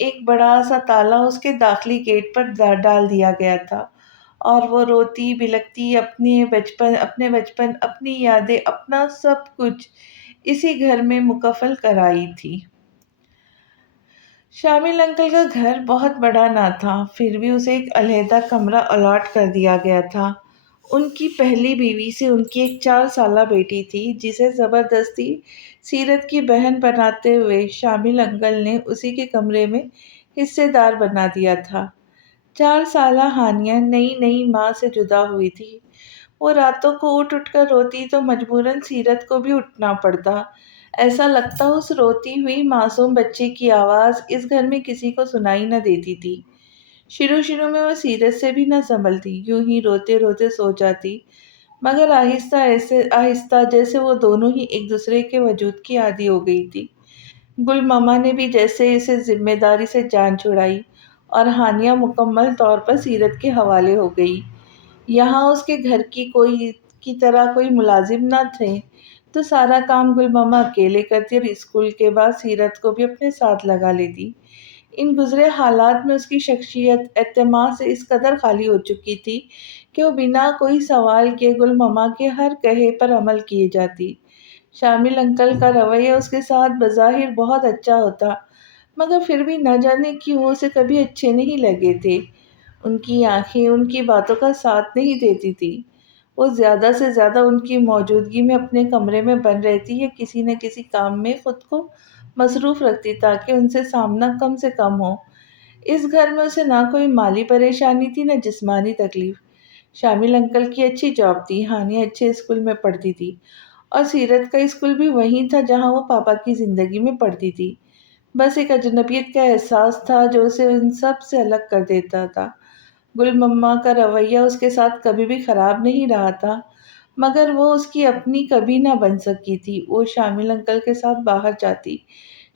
ایک بڑا سا تالا اس کے داخلی گیٹ پر ڈال دیا گیا تھا، اور وہ روتی بلکتی اپنے بچپن، اپنی یادیں، اپنا سب کچھ اسی گھر میں مکفل کرائی تھی۔ شامل انکل کا گھر بہت بڑا نہ تھا، پھر بھی اسے ایک علیحدہ کمرہ الاٹ کر دیا گیا تھا۔ ان کی پہلی بیوی سے ان کی ایک 4 سالہ بیٹی تھی، جسے زبردستی سیرت کی بہن بناتے ہوئے شامل انکل نے اسی کے کمرے میں حصے دار بنا دیا تھا۔ 4 سالہ ہانیہ نئی نئی ماں سے جدا ہوئی تھی۔ وہ راتوں کو اٹھ اٹھ کر روتی تو مجبوراً سیرت کو بھی اٹھنا پڑتا۔ ایسا لگتا اس روتی ہوئی معصوم بچے کی آواز اس گھر میں کسی کو سنائی نہ دیتی تھی۔ شروع میں وہ سیرت سے بھی نہ سنبھلتی، یوں ہی روتے روتے سو جاتی، مگر آہستہ آہستہ جیسے وہ دونوں ہی ایک دوسرے کے وجود کی عادی ہو گئی تھی۔ گل ماما نے بھی جیسے اسے ذمہ داری سے جان چھڑائی، اور ہانیہ مکمل طور پر سیرت کے حوالے ہو گئی۔ یہاں اس کے گھر کی طرح کوئی ملازم نہ تھے، تو سارا کام گل ماما اکیلے کرتی اور اسکول کے بعد سیرت کو بھی اپنے ساتھ لگا لیتی۔ ان گزرے حالات میں اس کی شخصیت اعتماد سے اس قدر خالی ہو چکی تھی کہ وہ بنا کوئی سوال کیے گل ماما کے ہر کہے پر عمل کیے جاتی۔ شامل انکل کا رویہ اس کے ساتھ بظاہر بہت اچھا ہوتا، مگر پھر بھی نہ جانے کیوں وہ اسے کبھی اچھے نہیں لگے تھے۔ ان کی آنکھیں ان کی باتوں کا ساتھ نہیں دیتی تھی۔ وہ زیادہ سے زیادہ ان کی موجودگی میں اپنے کمرے میں بند رہتی یا کسی نہ کسی کام میں خود کو مصروف رکھتی تاکہ ان سے سامنا کم سے کم ہو۔ اس گھر میں اسے نہ کوئی مالی پریشانی تھی، نہ جسمانی تکلیف۔ شامل انکل کی اچھی جاب تھی، ہانی اچھے اسکول میں پڑھتی تھی، اور سیرت کا اسکول بھی وہیں تھا جہاں وہ پاپا کی زندگی میں پڑھتی تھی۔ بس ایک اجنبیت کا احساس تھا جو اسے ان سب سے الگ کر دیتا تھا۔ گل مما کا رویہ اس کے ساتھ کبھی بھی خراب نہیں رہا تھا، مگر وہ اس کی اپنی کبھی نہ بن سکی تھی۔ وہ شامل انکل کے ساتھ باہر جاتی،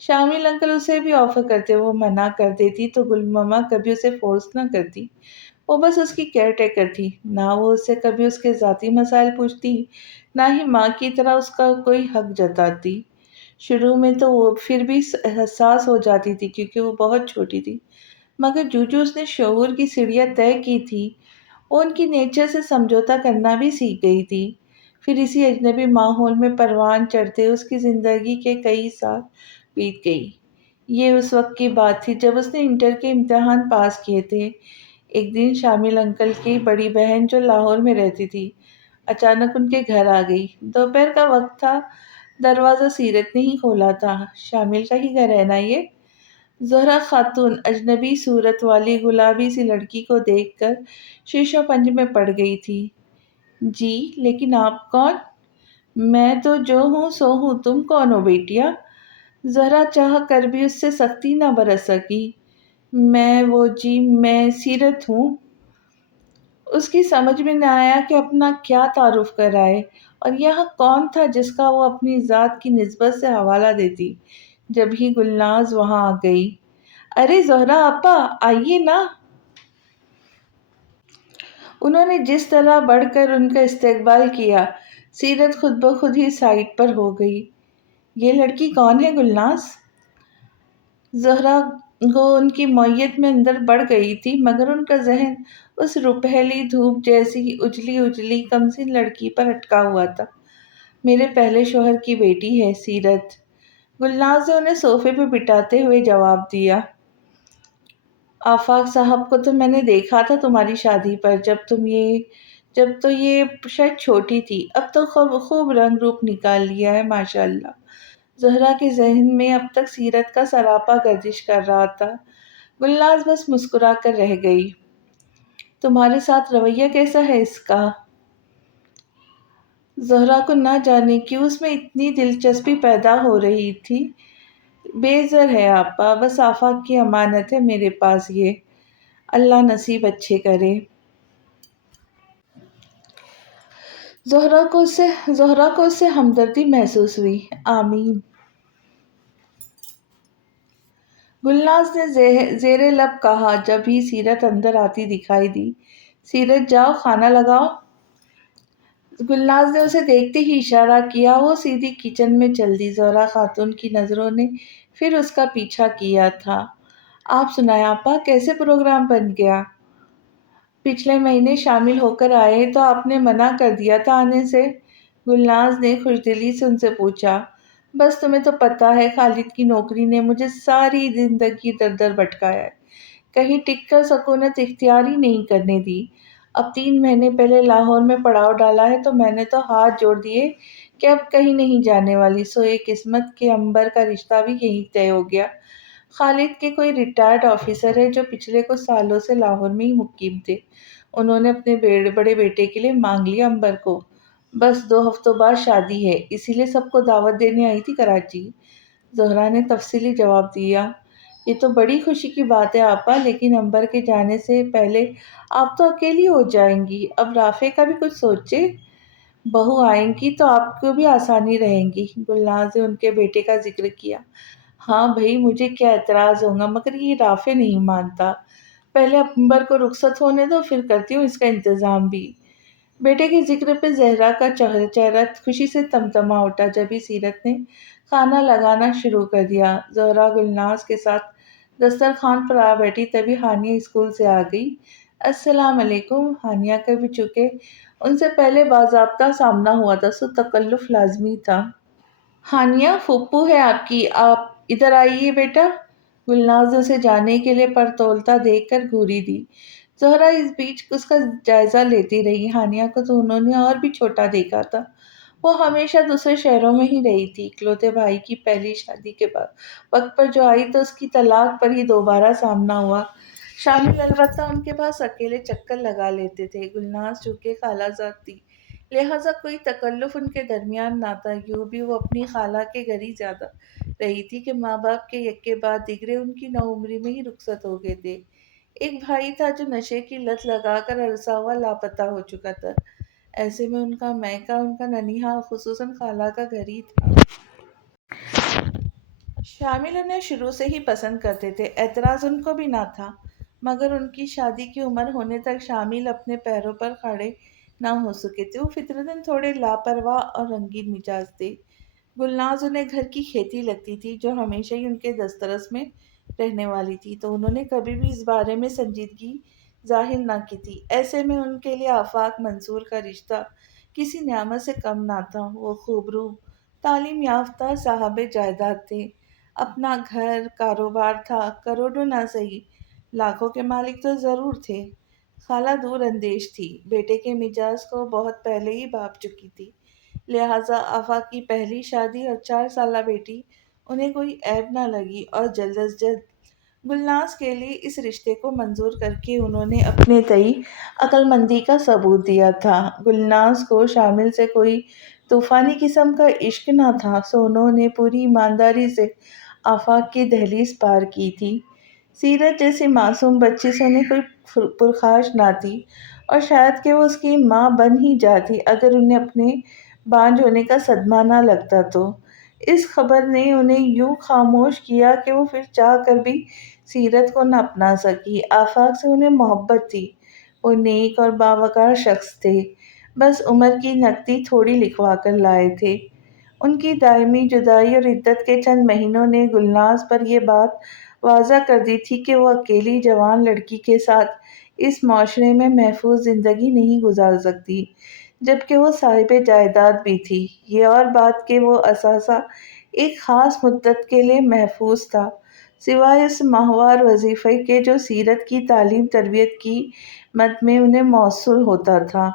شامل انکل اسے بھی آفر کرتے، وہ منع کر دیتی تو گل مما کبھی اسے فورس نہ کرتی۔ وہ بس اس کی کیئر ٹیکر تھی، نہ وہ اس سے کبھی اس کے ذاتی مسائل پوچھتی، نہ ہی ماں کی طرح اس کا کوئی حق جتاتی۔ شروع میں تو وہ پھر بھی حساس ہو جاتی تھی کیونکہ وہ بہت چھوٹی تھی، مگر جو اس نے شعور کی سیڑھیاں طے کی تھی، وہ ان کی نیچر سے سمجھوتا کرنا بھی سیکھ گئی تھی۔ پھر اسی اجنبی ماحول میں پروان چڑھتے اس کی زندگی کے کئی سال بیت گئی۔ یہ اس وقت کی بات تھی جب اس نے انٹر کے امتحان پاس کیے تھے۔ ایک دن شامل انکل کی بڑی بہن جو لاہور میں رہتی تھی، اچانک ان کے گھر آ گئی۔ دوپہر کا وقت تھا، دروازہ سیرت نے ہی کھولا تھا۔ شامل کا ہی گھر ہے نا یہ؟ زہرا خاتون اجنبی صورت والی گلابی سی لڑکی کو دیکھ کر شیشہ پنج میں پڑ گئی تھی۔ جی، لیکن آپ کون؟ میں تو جو ہوں سو ہوں، تم کون ہو بیٹیا؟ زہرا چاہ کر بھی اس سے سختی نہ برت سکی۔ میں سیرت ہوں۔ اس کی سمجھ میں نہ آیا کہ اپنا کیا تعارف کرائے، اور یہاں کون تھا جس کا وہ اپنی ذات کی نسبت سے حوالہ دیتی۔ جب ہی گلناز وہاں آ گئی۔ ارے زہرا آپا، آئیے نا۔ انہوں نے جس طرح بڑھ کر ان کا استقبال کیا، سیرت خود بخود ہی سائڈ پر ہو گئی۔ یہ لڑکی کون ہے گلناز؟ زہرا کو ان کی معیت میں اندر بڑھ گئی تھی، مگر ان کا ذہن اس روپہلی دھوپ جیسی اجلی اجلی کمسن لڑکی پر اٹکا ہوا تھا۔ میرے پہلے شوہر کی بیٹی ہے سیرت، گلناز نے انہیں صوفے پہ بٹھاتے ہوئے جواب دیا۔ آفاق صاحب کو تو میں نے دیکھا تھا تمہاری شادی پر، جب تو یہ شاید چھوٹی تھی، اب تو خوب رنگ روپ نکال لیا ہے ماشاءاللہ۔ زہرا کے ذہن میں اب تک سیرت کا سراپا گردش کر رہا تھا۔ گلناز بس مسکرا کر رہ گئی۔ تمہارے ساتھ رویہ کیسا ہے اس کا؟ زہرا کو نہ جانے کیوں اس میں اتنی دلچسپی پیدا ہو رہی تھی۔ بے زر ہے آپا، بس آفاق کی امانت ہے میرے پاس یہ، اللہ نصیب اچھے کرے۔ زہرا کو اس سے ہمدردی محسوس ہوئی۔ آمین۔ گلناز نے زیر لب کہا جب ہی سیرت اندر آتی دکھائی دی۔ سیرت جاؤ کھانا لگاؤ۔ گلناز نے اسے دیکھتے ہی اشارہ کیا، وہ سیدھی کچن میں چل دی۔ زہرا خاتون کی نظروں نے پھر اس کا پیچھا کیا تھا۔ آپ سنائیں آپا، کیسے پروگرام بن گیا؟ پچھلے مہینے شامل ہو کر آئے تو آپ نے منع کر دیا تھا آنے سے، گلناز نے خوشدلی سے ان سے پوچھا۔ بس تمہیں تو پتہ ہے خالد کی نوکری نے مجھے ساری زندگی در در بھٹکایا ہے، کہیں ٹک کر سکونت اختیار ہی نہیں کرنے دی۔ اب 3 مہینے پہلے لاہور میں پڑاؤ ڈالا ہے تو میں نے تو ہاتھ جوڑ دیے کہ اب کہیں نہیں جانے والی، سوئے قسمت کے عنبر کا رشتہ بھی یہیں طے ہو گیا۔ خالد کے کوئی ریٹائرڈ آفیسر ہے جو پچھلے کچھ سالوں سے لاہور میں ہی مقیم تھے، انہوں نے اپنے بڑے بیٹے کے لیے مانگ لیا عنبر کو۔ بس 2 ہفتوں بعد شادی ہے، اسی لیے سب کو دعوت دینے آئی تھی کراچی۔ زہرا نے تفصیلی جواب دیا۔ یہ تو بڑی خوشی کی بات ہے آپا، لیکن عنبر کے جانے سے پہلے آپ تو اکیلی ہو جائیں گی، اب رافع کا بھی کچھ سوچے۔ بہو آئیں گی تو آپ کو بھی آسانی رہیں گی، گلناز نے ان کے بیٹے کا ذکر کیا۔ ہاں بھائی، مجھے کیا اعتراض ہوگا، مگر یہ رافع نہیں مانتا۔ پہلے عنبر کو رخصت ہونے دو، پھر کرتی ہوں اس کا انتظام بھی۔ بیٹے کے ذکر پہ زہرا کا چہرہ خوشی سے تمتما اٹھا جب ہی سیرت نے کھانا لگانا شروع کر دیا۔ زہرا گلناز کے ساتھ دسترخوان پر آ بیٹھی تبھی ہانیہ اسکول سے آ گئی۔ السلام علیکم۔ ہانیہ کا بھی چونکہ ان سے پہلے باضابطہ سامنا ہوا تھا سو تکلف لازمی تھا۔ ہانیہ پھوپھو ہے آپ کی، آپ ادھر آئیے بیٹا۔ گلناز نے اسے جانے کے لیے پر تولتا دیکھ کر گھوری دی۔ زہرا اس بیچ اس کا جائزہ لیتی رہی۔ ہانیہ کو تو انہوں نے اور بھی چھوٹا دیکھا تھا، وہ ہمیشہ دوسرے شہروں میں ہی رہی تھی۔ اکلوتے بھائی کی پہلی شادی کے بعد وقت پر جو آئی تو اس کی طلاق پر ہی دوبارہ سامنا ہوا۔ شامل البتہ ان کے پاس اکیلے چکر لگا لیتے تھے۔ گلناز چونکہ خالہ زاد تھی لہٰذا کوئی تکلف ان کے درمیان نہ تھا، یوں بھی وہ اپنی خالہ کے گھر ہی زیادہ رہی تھی کہ ماں باپ کے یکے بعد دیگرے ان کی نوعمری میں ہی رخصت ہو گئے تھے۔ ایک بھائی تھا جو نشے کی لت لگا کر عرصہ ہوا لاپتہ ہو چکا تھا، ایسے میں ان کا میکہ، ان کا ننیہال خصوصاً خالہ کا گھر ہی تھا۔ شامل انہیں شروع سے ہی پسند کرتے تھے، اعتراض ان کو بھی نہ تھا، مگر ان کی شادی کی عمر ہونے تک شامل اپنے پیروں پر کھڑے نہ ہو سکے تھے۔ وہ فطرتاً تھوڑے لاپرواہ اور رنگین مزاج تھے۔ گلناز انہیں گھر کی کھیتی لگتی تھی جو ہمیشہ ہی ان کے دسترس میں رہنے والی تھی، تو انہوں نے کبھی بھی اس بارے میں سنجیدگی ظاہر نہ کی تھی۔ ایسے میں ان کے لیے آفاق منصور کا رشتہ کسی نعمت سے کم نہ تھا۔ وہ خوبرو، تعلیم یافتہ صاحب جائیداد تھے، اپنا گھر کاروبار تھا، کروڑوں نہ سہی لاکھوں کے مالک تو ضرور تھے۔ خالہ دور اندیش تھی، بیٹے کے مزاج کو بہت پہلے ہی بھاپ چکی تھی، لہٰذا آفاق کی پہلی شادی اور 4 سالہ بیٹی انہیں کوئی عیب نہ لگی اور جلد از جلد گلناز کے لیے اس رشتے کو منظور کر کے انہوں نے اپنے تئیں عقل مندی کا ثبوت دیا تھا۔ گلناز کو شامل سے کوئی طوفانی قسم کا عشق نہ تھا، سو انہوں نے پوری ایمانداری سے آفاق کی دہلیز پار کی تھی۔ سیرت جیسی معصوم بچی سے انہیں کوئی پرخاش نہ تھی، اور شاید کہ وہ اس کی ماں بن ہی جاتی اگر انہیں اپنے بانجھ ہونے کا صدمہ نہ لگتا تو۔ اس خبر نے انہیں یوں خاموش کیا کہ وہ پھر چاہ کر بھی سیرت کو نہ اپنا سکی۔ آفاق سے انہیں محبت تھی، وہ نیک اور باوقار شخص تھے، بس عمر کی نقدی تھوڑی لکھوا کر لائے تھے۔ ان کی دائمی جدائی اور عدت کے چند مہینوں نے گلناز پر یہ بات واضح کر دی تھی کہ وہ اکیلی جوان لڑکی کے ساتھ اس معاشرے میں محفوظ زندگی نہیں گزار سکتی، جبکہ وہ صاحب جائیداد بھی تھی۔ یہ اور بات کہ وہ اثاثہ ایک خاص مدت کے لیے محفوظ تھا، سوائے اس ماہوار وظیفے کے جو سیرت کی تعلیم تربیت کی مد میں انہیں موصول ہوتا تھا۔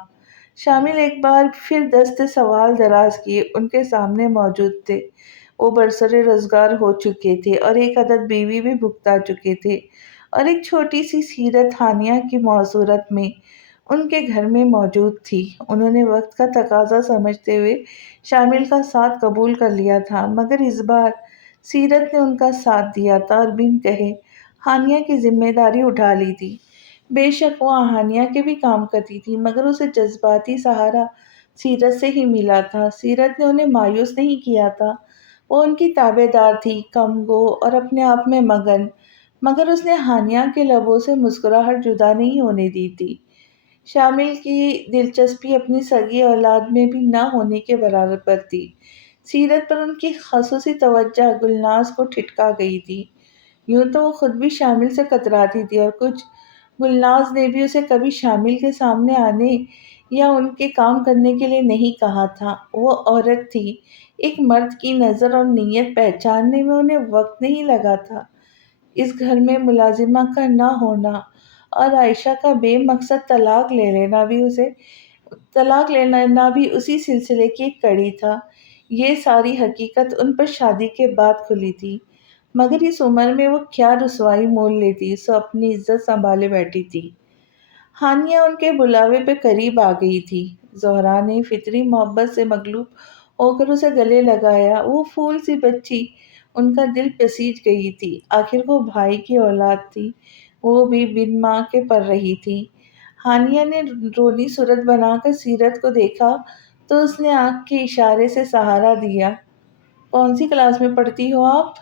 شامل ایک بار پھر دست سوال دراز کیے ان کے سامنے موجود تھے۔ وہ برسر روزگار ہو چکے تھے اور ایک عدد بیوی بھی بھگتا چکے تھے، اور ایک چھوٹی سی سیرت ہانیہ کی معذورت میں ان کے گھر میں موجود تھی۔ انہوں نے وقت کا تقاضا سمجھتے ہوئے شامل کا ساتھ قبول کر لیا تھا، مگر اس بار سیرت نے ان کا ساتھ دیا تھا اور بن کہے ہانیہ کی ذمہ داری اٹھا لی تھی۔ بے شک وہ ہانیہ کے بھی کام کرتی تھی، مگر اسے جذباتی سہارا سیرت سے ہی ملا تھا۔ سیرت نے انہیں مایوس نہیں کیا تھا، وہ ان کی تابع دار تھی، کم گو اور اپنے آپ میں مگن، مگر اس نے ہانیہ کے لبوں سے مسکراہٹ جدا نہیں ہونے دی تھی۔ شامل کی دلچسپی اپنی سگی اولاد میں بھی نہ ہونے کے برابر تھی۔ سیرت پر ان کی خصوصی توجہ گلناز کو ٹھٹکا گئی تھی۔ یوں تو وہ خود بھی شامل سے کتراتی تھی، اور کچھ گلناز نے بھی اسے کبھی شامل کے سامنے آنے یا ان کے کام کرنے کے لیے نہیں کہا تھا۔ وہ عورت تھی، ایک مرد کی نظر اور نیت پہچاننے میں انہیں وقت نہیں لگا تھا۔ اس گھر میں ملازمہ کا نہ ہونا اور عائشہ کا بے مقصد طلاق لینا بھی اسی سلسلے کی ایک کڑی تھا۔ یہ ساری حقیقت ان پر شادی کے بعد کھلی تھی، مگر اس عمر میں وہ کیا رسوائی مول لیتی، سو اپنی عزت سنبھالے بیٹھی تھی۔ ہانیہ ان کے بلاوے پہ قریب آ گئی تھی۔ زہرا نے فطری محبت سے مغلوب ہو کر اسے گلے لگایا۔ وہ پھول سی بچی ان کا دل پسیج گئی تھی۔ آخر وہ بھائی کی اولاد تھی، وہ بھی بن ماں کے پل رہی تھی۔ ہانیہ نے رونی صورت بنا کر سیرت کو دیکھا تو اس نے آنکھ کے اشارے سے سہارا دیا۔ کون سی کلاس میں پڑھتی ہو آپ؟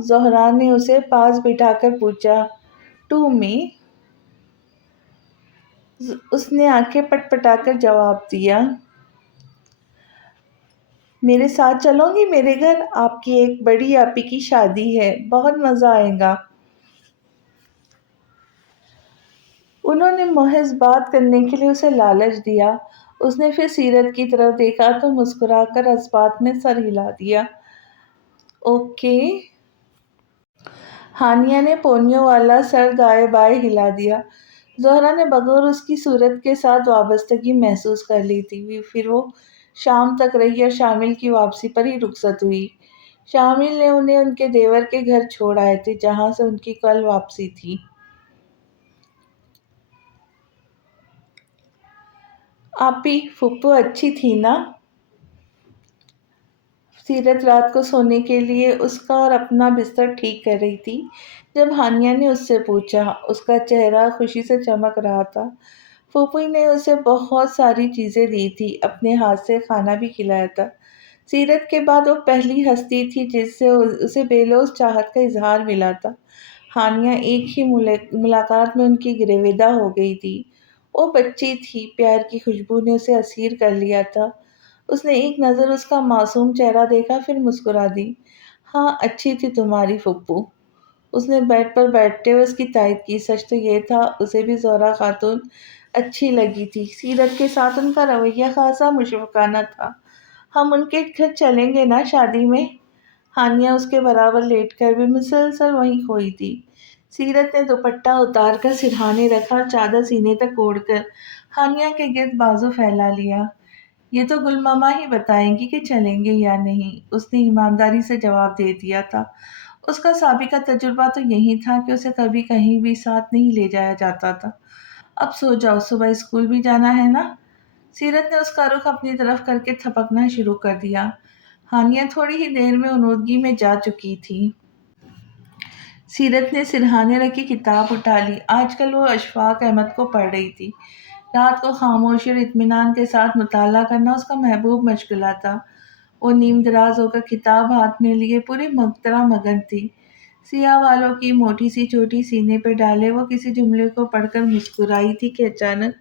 زہرا نے اسے پاس بٹھا کر پوچھا۔ 2 میں۔ اس نے آنکھیں پٹ پٹا کر جواب دیا۔ میرے ساتھ چلو گی میرے گھر؟ آپ کی ایک بڑی آپی کی شادی ہے، بہت مزہ آئے گا۔ انہوں نے محض بات کرنے کے لیے اسے لالچ دیا۔ اس نے پھر سیرت کی طرف دیکھا تو مسکرا کر اس بات میں سر ہلا دیا۔ اوکے۔ ہانیہ نے پونیوں والا سر دائیں بائیں ہلا دیا۔ زہرا نے بغور اس کی صورت کے ساتھ وابستگی محسوس کر لی تھی۔ پھر وہ شام تک رہی اور شامل کی واپسی پر ہی رخصت ہوئی۔ شامل نے انہیں ان کے دیور کے گھر چھوڑ آئے تھے، جہاں سے ان کی کل واپسی تھی۔ آپی پھپھو اچھی تھی نا؟ سیرت رات کو سونے کے لیے اس کا اور اپنا بستر ٹھیک کر رہی تھی جب ہانیہ نے اس سے پوچھا۔ اس کا چہرہ خوشی سے چمک رہا تھا۔ پھوپھی نے اسے بہت ساری چیزیں دی تھی، اپنے ہاتھ سے کھانا بھی کھلایا تھا۔ سیرت کے بعد وہ پہلی ہستی تھی جس سے اسے بے لوث چاہت کا اظہار ملا تھا۔ ہانیہ ایک ہی ملاقات میں ان کی گرویدہ ہو گئی تھی۔ وہ بچی تھی، پیار کی خوشبو نے اسے اسیر کر لیا تھا۔ اس نے ایک نظر اس کا معصوم چہرہ دیکھا، پھر مسکرا دی۔ ہاں اچھی تھی تمہاری پھپھو۔ اس نے بیڈ پر بیٹھتے ہوئے اس کی تائید کی۔ سچ تو یہ تھا اسے بھی زہرا خاتون اچھی لگی تھی۔ سیرت کے ساتھ ان کا رویہ خاصا مشفقانہ تھا۔ ہم ان کے گھر چلیں گے نا شادی میں؟ ہانیہ اس کے برابر لیٹ کر بھی مسلسل وہیں کھوئی تھی۔ سیرت نے دوپٹہ اتار کر سرہانے رکھا اور چادر سینے تک اوڑھ کر ہانیہ کے گرد بازو پھیلا لیا۔ یہ تو گل ماما ہی بتائیں گی کہ چلیں گے یا نہیں، اس نے ایمانداری سے جواب دے دیا تھا۔ اس کا سابقہ تجربہ تو یہی تھا کہ اسے کبھی کہیں بھی ساتھ نہیں لے جایا جاتا تھا۔ اب سو جاؤ، صبح اسکول بھی جانا ہے نا؟ سیرت نے اس کا رخ اپنی طرف کر کے تھپکنا شروع کر دیا۔ ہانیہ تھوڑی ہی دیر میں اونودگی میں جا چکی تھی۔ سیرت نے سرہانے رکھی کتاب اٹھا لی۔ آج کل وہ اشفاق احمد کو پڑھ رہی تھی۔ رات کو خاموشی اور اطمینان کے ساتھ مطالعہ کرنا اس کا محبوب مشغلہ تھا۔ وہ نیم دراز ہو کر کتاب ہاتھ میں لیے پوری طرح مگن تھی۔ سیاہ بالوں کی موٹی سی چوٹی سینے پہ ڈالے وہ کسی جملے کو پڑھ کر مسکرائی تھی کہ اچانک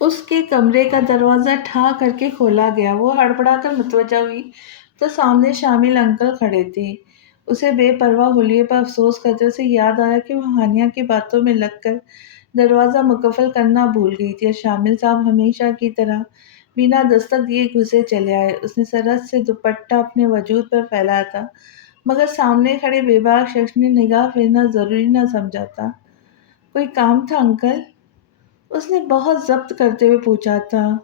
اس کے کمرے کا دروازہ ٹھا کر کے کھولا گیا۔ وہ ہڑبڑا کر متوجہ ہوئی تو سامنے شامل انکل کھڑے تھے۔ اسے بے پرواہ حلیے پر افسوس کرتے اسے یاد آیا کہ وہ ہانیہ کی باتوں میں لگ کر دروازہ مقفل کرنا بھول گئی تھی، اور شامل صاحب ہمیشہ کی طرح بنا دستک دیے گھسے چلے آئے۔ اس نے سرحد سے دوپٹہ اپنے وجود پر پھیلایا تھا، مگر سامنے کھڑے بے باک شخص نے نگاہ پھیرنا ضروری نہ سمجھا تھا۔ کوئی کام تھا انکل؟ اس نے بہت ضبط کرتے ہوئے پوچھا تھا۔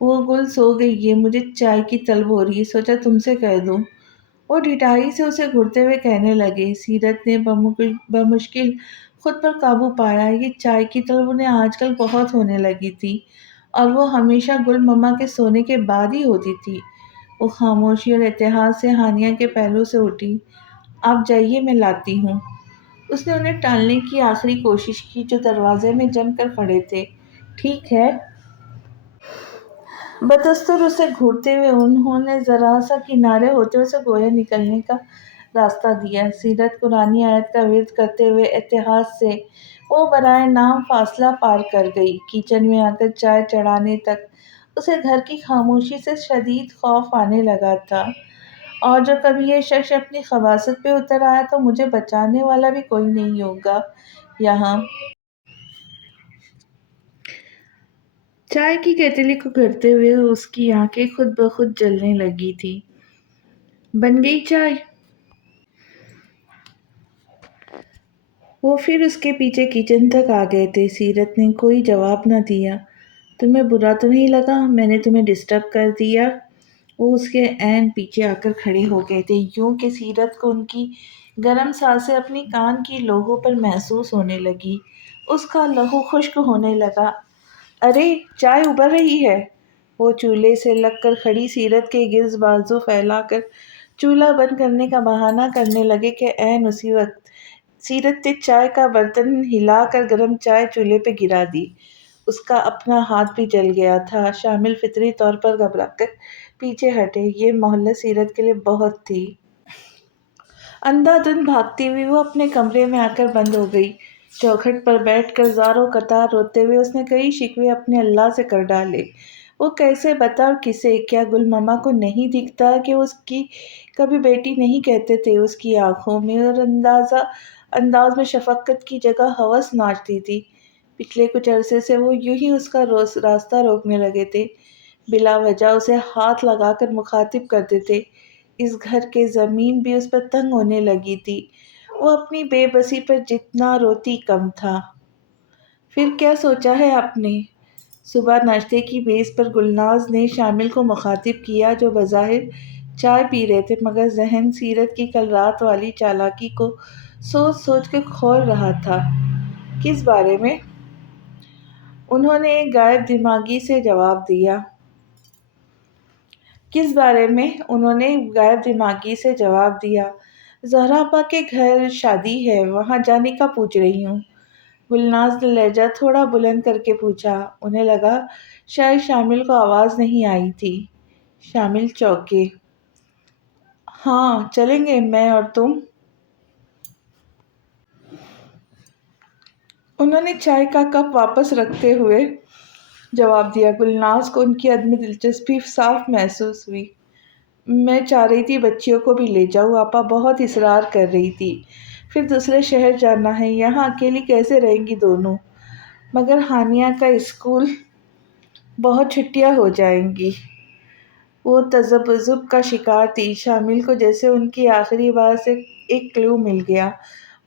وہ گل سو گئی ہے، مجھے چائے کی طلب ہو رہی ہے، سوچا تم سے کہہ دوں۔ وہ ڈھٹائی سے اسے گھرتے ہوئے کہنے لگے۔ سیرت نے بمشکل خود پر قابو پایا۔ یہ چائے کی طلب انہیں آج کل بہت ہونے لگی تھی، اور وہ ہمیشہ گل مما کے سونے کے بعد ہی ہوتی تھی۔ وہ خاموشی اور اتحاد سے ہانیہ کے پہلو سے اٹھی۔ آپ جائیے، میں لاتی ہوں۔ اس نے انہیں ٹالنے کی آخری کوشش کی جو دروازے میں جم کر کھڑے تھے۔ ٹھیک ہے۔ بدستور اسے گھورتے ہوئے انہوں نے ذرا سا کنارے ہوتے ہوئے اسے گویا نکلنے کا راستہ دیا۔ سیرت قرآنی آیت کا ورد کرتے ہوئے اتحاد سے وہ برائے نام فاصلہ پار کر گئی۔ کچن میں آ کر چائے چڑھانے تک اسے گھر کی خاموشی سے شدید خوف آنے لگا تھا، اور جو کبھی یہ شخص اپنی خباثت پہ اتر آیا تو مجھے بچانے والا بھی کوئی نہیں ہوگا یہاں۔ چائے کی کیتلی کو کرتے ہوئے اس کی آنکھیں خود بخود جلنے لگی تھی۔ بن گئی چائے؟ وہ پھر اس کے پیچھے کچن تک آ گئے تھے۔ سیرت نے کوئی جواب نہ دیا۔ تمہیں برا تو نہیں لگا میں نے تمہیں ڈسٹرب کر دیا؟ وہ اس کے عین پیچھے آ کر کھڑے ہو گئے تھے، یوں کہ سیرت کو ان کی گرم سانسیں اپنی کان کی لوہوں پر محسوس ہونے لگی۔ اس کا لہو خشک ہونے لگا۔ ارے چائے ابل رہی ہے۔ وہ چولہے سے لگ کر کھڑی سیرت کے گرد بازو پھیلا کر چولہا بند کرنے کا بہانہ کرنے لگے کہ عین اسی وقت سیرت نے چائے کا برتن ہلا کر گرم چائے چولہے پہ گرا دی۔ اس کا اپنا ہاتھ بھی جل گیا تھا۔ شامل فطری طور پر گھبرا کر پیچھے ہٹے۔ یہ مہلت سیرت کے لیے بہت تھی۔ اندھا دھند بھاگتی ہوئی وہ اپنے کمرے میں آ کر بند ہو گئی۔ چوکھٹ پر بیٹھ کر زاروں قطار روتے ہوئے اس نے کئی شکوے اپنے اللہ سے کر ڈالے۔ وہ کیسے بتا اور کسے؟ کیا گل ماما کو نہیں دکھتا کہ وہ اس کی کبھی بیٹی نہیں کہتے تھے؟ اس کی آنکھوں میں اور انداز میں شفقت کی جگہ ہوس ناچتی تھی۔ پچھلے کچھ عرصے سے وہ یوں ہی اس کا راستہ روکنے لگے تھے، بلا وجہ اسے ہاتھ لگا کر مخاطب کرتے تھے۔ اس گھر کی زمین بھی اس پر تنگ ہونے لگی تھی۔ وہ اپنی بے بسی پر جتنا روتی کم تھا۔ پھر کیا سوچا ہے آپ نے؟ صبح ناشتے کی میز پر گلناز نے شامل کو مخاطب کیا، جو بظاہر چائے پی رہے تھے مگر ذہن سیرت کی کل رات والی چالاکی کو سوچ سوچ کے کھول رہا تھا۔ کس بارے میں؟ انہوں نے ایک غائب دماغی سے جواب دیا۔ کس بارے میں؟ انہوں نے غائب دماغی سے جواب دیا۔ زہرا آپا کے گھر شادی ہے، وہاں جانے کا پوچھ رہی ہوں۔ گلناز نے لہجہ تھوڑا بلند کر کے پوچھا۔ انہیں لگا شاید شامل کو آواز نہیں آئی تھی۔ شامل چونکے۔ ہاں چلیں گے، میں اور تم۔ انہوں نے چائے کا کپ واپس رکھتے ہوئے جواب دیا۔ گلناز کو ان کی عدم دلچسپی صاف محسوس ہوئی۔ میں چاہ رہی تھی بچیوں کو بھی لے جاؤں، آپا بہت اصرار کر رہی تھی۔ پھر دوسرے شہر جانا ہے، یہاں اکیلی کیسے رہیں گی دونوں؟ مگر ہانیہ کا اسکول، بہت چھٹیاں ہو جائیں گی۔ وہ تذبذب کا شکار تھی۔ شامل کو جیسے ان کی آخری بات سے ایک کلیو مل گیا۔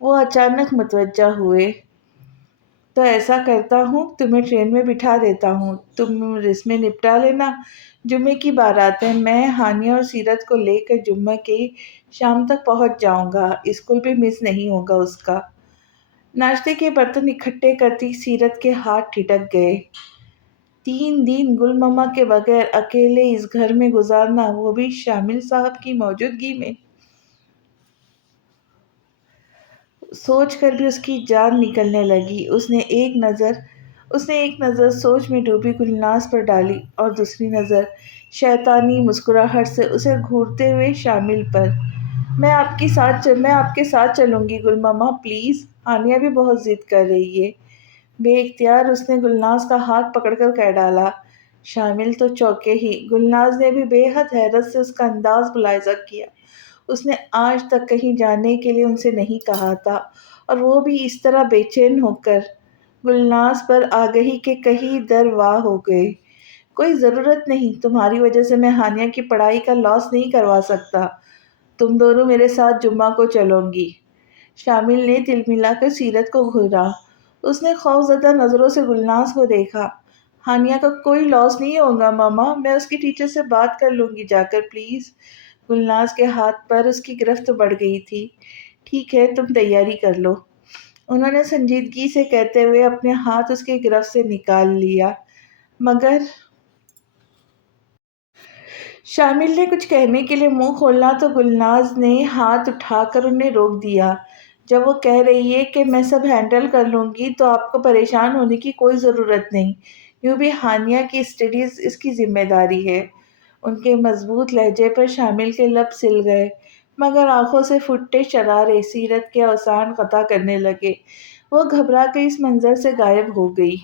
وہ اچانک متوجہ ہوئے۔ تو ایسا کرتا ہوں، تمہیں ٹرین میں بٹھا دیتا ہوں، تم رسمیں نپٹا لینا۔ جمعے کی بارات ہے، میں ہانیہ اور سیرت کو لے کر جمعے کی شام تک پہنچ جاؤں گا، اسکول بھی مس نہیں ہوگا اس کا۔ ناشتے کے برتن اکٹھے کرتی سیرت کے ہاتھ ٹھٹک گئے۔ 3 دن گل ماما کے بغیر اکیلے اس گھر میں گزارنا، وہ بھی شامل صاحب کی موجودگی میں! سوچ کر بھی اس کی جان نکلنے لگی۔ اس نے ایک نظر سوچ میں ڈوبی گلناز پر ڈالی اور دوسری نظر شیطانی مسکراہٹ سے اسے گھورتے ہوئے شامل پر۔ میں آپ کے ساتھ چلوں گی گل ماما، پلیز۔ ہانیہ بھی بہت ضد کر رہی ہے۔ بے اختیار اس نے گلناز کا ہاتھ پکڑ کر کہہ ڈالا۔ شامل تو چونکے ہی۔ گلناز نے بھی بے حد حیرت سے اس کا انداز ملاحظہ کیا۔ اس نے آج تک کہیں جانے کے لیے ان سے نہیں کہا تھا، اور وہ بھی اس طرح بے چین ہو کر۔ گلناز پر آگہی کے کئی در وا ہو گئے۔ کوئی ضرورت نہیں، تمہاری وجہ سے میں ہانیہ کی پڑھائی کا لاس نہیں کروا سکتا۔ تم دونوں میرے ساتھ جمعہ کو چلو گی۔ شامل نے دل ملا کر سیرت کو گھورا۔ اس نے خوفزدہ نظروں سے گلناز کو دیکھا۔ ہانیہ کا کوئی لاس نہیں ہوگا ماما، میں اس کی ٹیچر سے بات کر لوں گی جا کر، پلیز۔ گلناز کے ہاتھ پر اس کی گرفت بڑھ گئی تھی۔ ٹھیک ہے، تم تیاری کر لو، انہوں نے سنجیدگی سے کہتے ہوئے اپنے ہاتھ اس کی گرفت سے نکال لیا۔ مگر شامل نے کچھ کہنے کے لیے منہ کھولا تو گلناز نے ہاتھ اٹھا کر انہیں روک دیا۔ جب وہ کہہ رہی ہے کہ میں سب ہینڈل کر لوں گی تو آپ کو پریشان ہونے کی کوئی ضرورت نہیں، یوں بھی ہانیہ کی اسٹڈیز اس کی ذمہ داری ہے۔ ان کے مضبوط لہجے پر شامل کے لب سل گئے، مگر آنکھوں سے پھوٹے شرارے سیرت کے اوسان قطع کرنے لگے۔ وہ گھبرا کر اس منظر سے غائب ہو گئی۔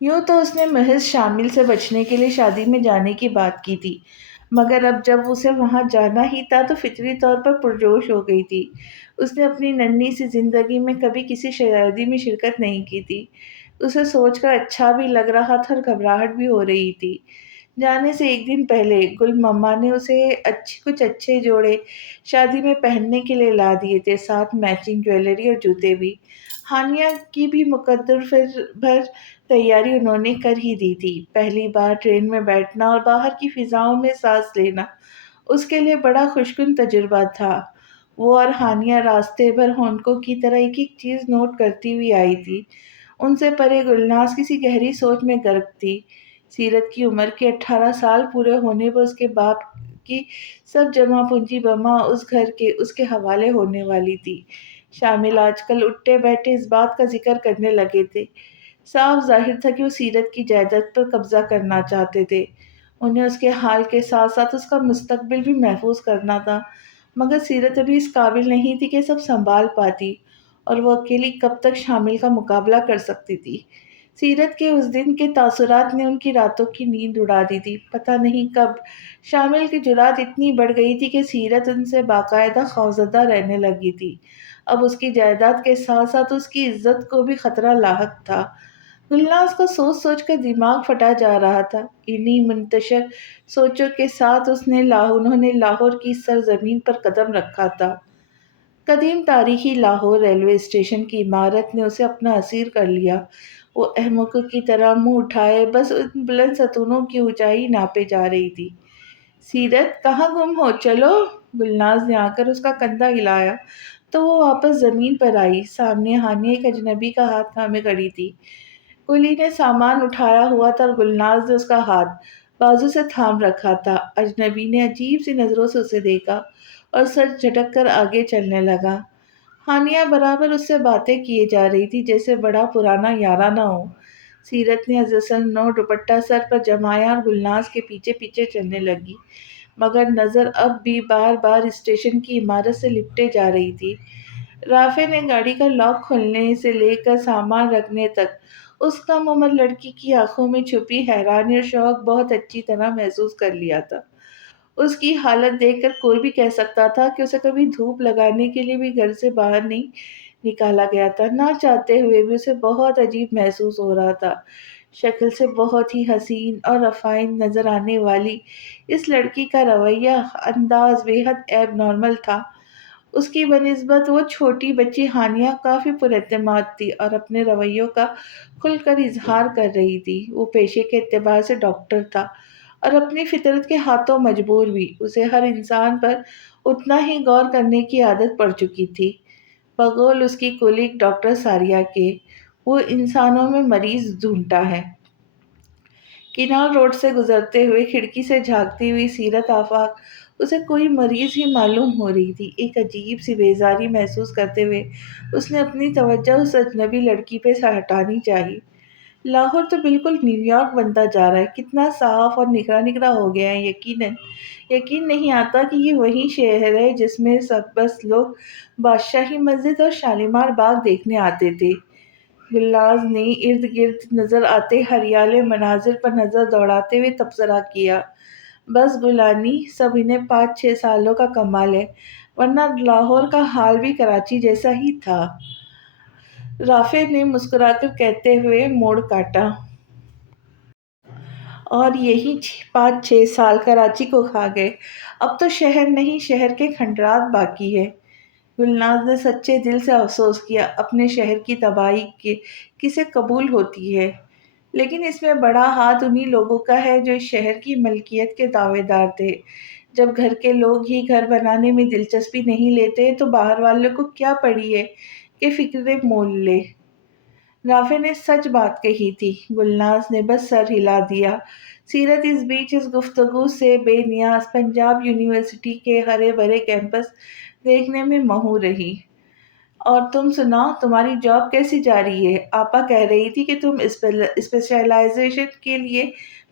یوں تو اس نے محض شامل سے بچنے کے لیے شادی میں جانے کی بات کی تھی، مگر اب جب اسے وہاں جانا ہی تھا تو فطری طور پر پرجوش ہو گئی تھی۔ اس نے اپنی ننھی سی زندگی میں کبھی کسی شادی میں شرکت نہیں کی تھی۔ اسے سوچ کر اچھا بھی لگ رہا تھا اور گھبراہٹ بھی ہو رہی تھی۔ جانے سے ایک دن پہلے گل مما نے اسے کچھ اچھے جوڑے شادی میں پہننے کے لیے لا دیے تھے، ساتھ میچنگ جویلری اور جوتے بھی۔ ہانیہ کی بھی مقدر بھر تیاری انہوں نے کر ہی دی تھی۔ پہلی بار ٹرین میں بیٹھنا اور باہر کی فضاؤں میں سانس لینا اس کے لیے بڑا خوشگوار تجربہ تھا۔ وہ اور ہانیہ راستے بھر ہونکوں کی طرح ایک ایک چیز نوٹ کرتی ہوئی آئی تھی۔ ان سے پرے گلناز کسی گہری سوچ میں غرق تھی۔ سیرت کی عمر کے 18 سال پورے ہونے پر اس کے باپ کی سب جمع پونجی بما اس گھر کے اس کے حوالے ہونے والی تھی۔ شامل آج کل اٹھتے بیٹھے اس بات کا ذکر کرنے لگے تھے۔ صاف ظاہر تھا کہ وہ سیرت کی جائیداد پر قبضہ کرنا چاہتے تھے۔ انہیں اس کے حال کے ساتھ ساتھ اس کا مستقبل بھی محفوظ کرنا تھا، مگر سیرت ابھی اس قابل نہیں تھی کہ سب سنبھال پاتی، اور وہ اکیلی کب تک شامل کا مقابلہ کر سکتی تھی۔ سیرت کے اس دن کے تاثرات نے ان کی راتوں کی نیند اڑا دی تھی۔ پتہ نہیں کب شامل کی جرات اتنی بڑھ گئی تھی کہ سیرت ان سے باقاعدہ خوفزدہ رہنے لگی تھی۔ اب اس کی جائیداد کے ساتھ ساتھ اس کی عزت کو بھی خطرہ لاحق تھا۔ گلناز کو سوچ سوچ کر دماغ پھٹا جا رہا تھا۔ انہی منتشر سوچوں کے ساتھ انہوں نے لاہور کی سرزمین پر قدم رکھا تھا۔ قدیم تاریخی لاہور ریلوے اسٹیشن کی عمارت نے اسے اپنا اسیر کر لیا۔ وہ احمقوں کی طرح منہ اٹھائے بس ان بلند ستونوں کی اونچائی ناپے جا رہی تھی۔ سیرت کہاں گم ہو، چلو! گلناز نے آ کر اس کا کندھا ہلایا تو وہ واپس زمین پر آئی۔ سامنے ہانیہ ایک اجنبی کا ہاتھ تھامے کھڑی تھی۔ کلی نے سامان اٹھایا ہوا تھا اور گلناز نے اس کا ہاتھ بازو سے تھام رکھا تھا۔ اجنبی نے عجیب سی نظروں سے اسے دیکھا اور سر جھٹک کر آگے چلنے لگا۔ ہانیہ برابر اس سے باتیں کیے جا رہی تھی جیسے بڑا پرانا یارانہ ہو۔ سیرت نے ازسن نو دوپٹہ سر پر جمایا اور گلناز کے پیچھے پیچھے چلنے لگی، مگر نظر اب بھی بار بار اسٹیشن کی عمارت سے لپٹے جا رہی تھی۔ رافع نے گاڑی کا لاک کھولنے سے لے کر سامان رکھنے تک اس کم عمر لڑکی کی آنکھوں میں چھپی حیرانی اور شوق بہت اچھی طرح محسوس کر لیا تھا۔ اس کی حالت دیکھ کر کوئی بھی کہہ سکتا تھا کہ اسے کبھی دھوپ لگانے کے لیے بھی گھر سے باہر نہیں نکالا گیا تھا۔ نہ چاہتے ہوئے بھی اسے بہت عجیب محسوس ہو رہا تھا۔ شکل سے بہت ہی حسین اور ریفائنڈ نظر آنے والی اس لڑکی کا رویہ انداز بے حد ایب نارمل تھا۔ اس کی بنسبت وہ چھوٹی بچی ہانیہ کافی پر اعتماد تھی اور اپنے رویوں کا کھل کر اظہار کر رہی تھی۔ وہ پیشے کے اعتبار سے ڈاکٹر تھا اور اپنی فطرت کے ہاتھوں مجبور بھی۔ اسے ہر انسان پر اتنا ہی غور کرنے کی عادت پڑ چکی تھی۔ بقول اس کی کولیگ ڈاکٹر ساریہ کے، وہ انسانوں میں مریض ڈھونڈتا ہے۔ کنال روڈ سے گزرتے ہوئے کھڑکی سے جھانکتی ہوئی سیرت آفاق اسے کوئی مریض ہی معلوم ہو رہی تھی۔ ایک عجیب سی بیزاری محسوس کرتے ہوئے اس نے اپنی توجہ اس اجنبی لڑکی پہ سے ہٹانی چاہی۔ لاہور تو بالکل نیو یارک بنتا جا رہا ہے، کتنا صاف اور نکھرا نکھرا ہو گیا ہے۔ یقین نہیں آتا کہ یہ وہی شہر ہے جس میں بس لوگ بادشاہی مسجد اور شالیمار باغ دیکھنے آتے تھے۔ گلناز نے ارد گرد نظر آتے ہریالے مناظر پر نظر دوڑاتے ہوئے تبصرہ کیا، بس گلانی، سب انہیں 5-6 سالوں کا کمال ہے، ورنہ لاہور کا حال بھی کراچی جیسا ہی تھا۔ رافع نے مسکرا کر کہتے ہوئے موڑ کاٹا۔ اور یہی 5-6 سال کراچی کو کھا گئے، اب تو شہر نہیں شہر کے کھنڈرات باقی ہے۔ گلناز نے سچے دل سے افسوس کیا، اپنے شہر کی تباہی کسے قبول ہوتی ہے؟ لیکن اس میں بڑا ہاتھ انہی لوگوں کا ہے جو اس شہر کی ملکیت کے دعوے دار تھے۔ جب گھر کے لوگ ہی گھر بنانے میں دلچسپی نہیں لیتے تو باہر والوں کو کیا پڑی ہے کہ فکرے مول لے۔ رافع نے سچ بات کہی تھی، گلناز نے بس سر ہلا دیا۔ سیرت اس بیچ اس گفتگو سے بے نیاز پنجاب یونیورسٹی کے ہرے بھرے کیمپس دیکھنے میں مہو رہی۔ اور تم سناؤ، تمہاری جاب کیسی جا رہی ہے؟ آپا کہہ رہی تھی کہ تم اسپیشلائزیشن کے لیے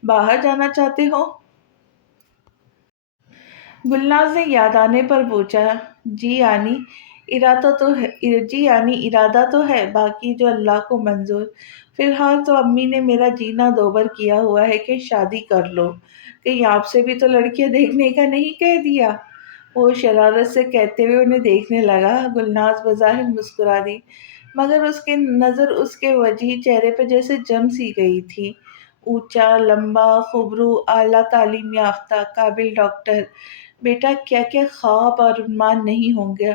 باہر جانا چاہتے ہو۔ گلناز نے یاد آنے پر پوچھا۔ جی آنی، ارادہ تو ہے جی، یعنی ارادہ تو ہے، باقی جو اللہ کو منظور۔ فی الحال تو امی نے میرا جینا دوبر کیا ہوا ہے کہ شادی کر لو، کہیں آپ سے بھی تو لڑکیاں دیکھنے کا نہیں کہہ دیا؟ وہ شرارت سے کہتے ہوئے انہیں دیکھنے لگا۔ گلناز بظاہر مسکرا دی، مگر اس کے نظر اس کے وجیح چہرے پہ جیسے جم سی گئی تھی۔ اونچا، لمبا، خوبرو، اعلیٰ تعلیم یافتہ، قابل ڈاکٹر، بیٹا کیا کیا خواب اور ارمان نہیں ہوں گے؟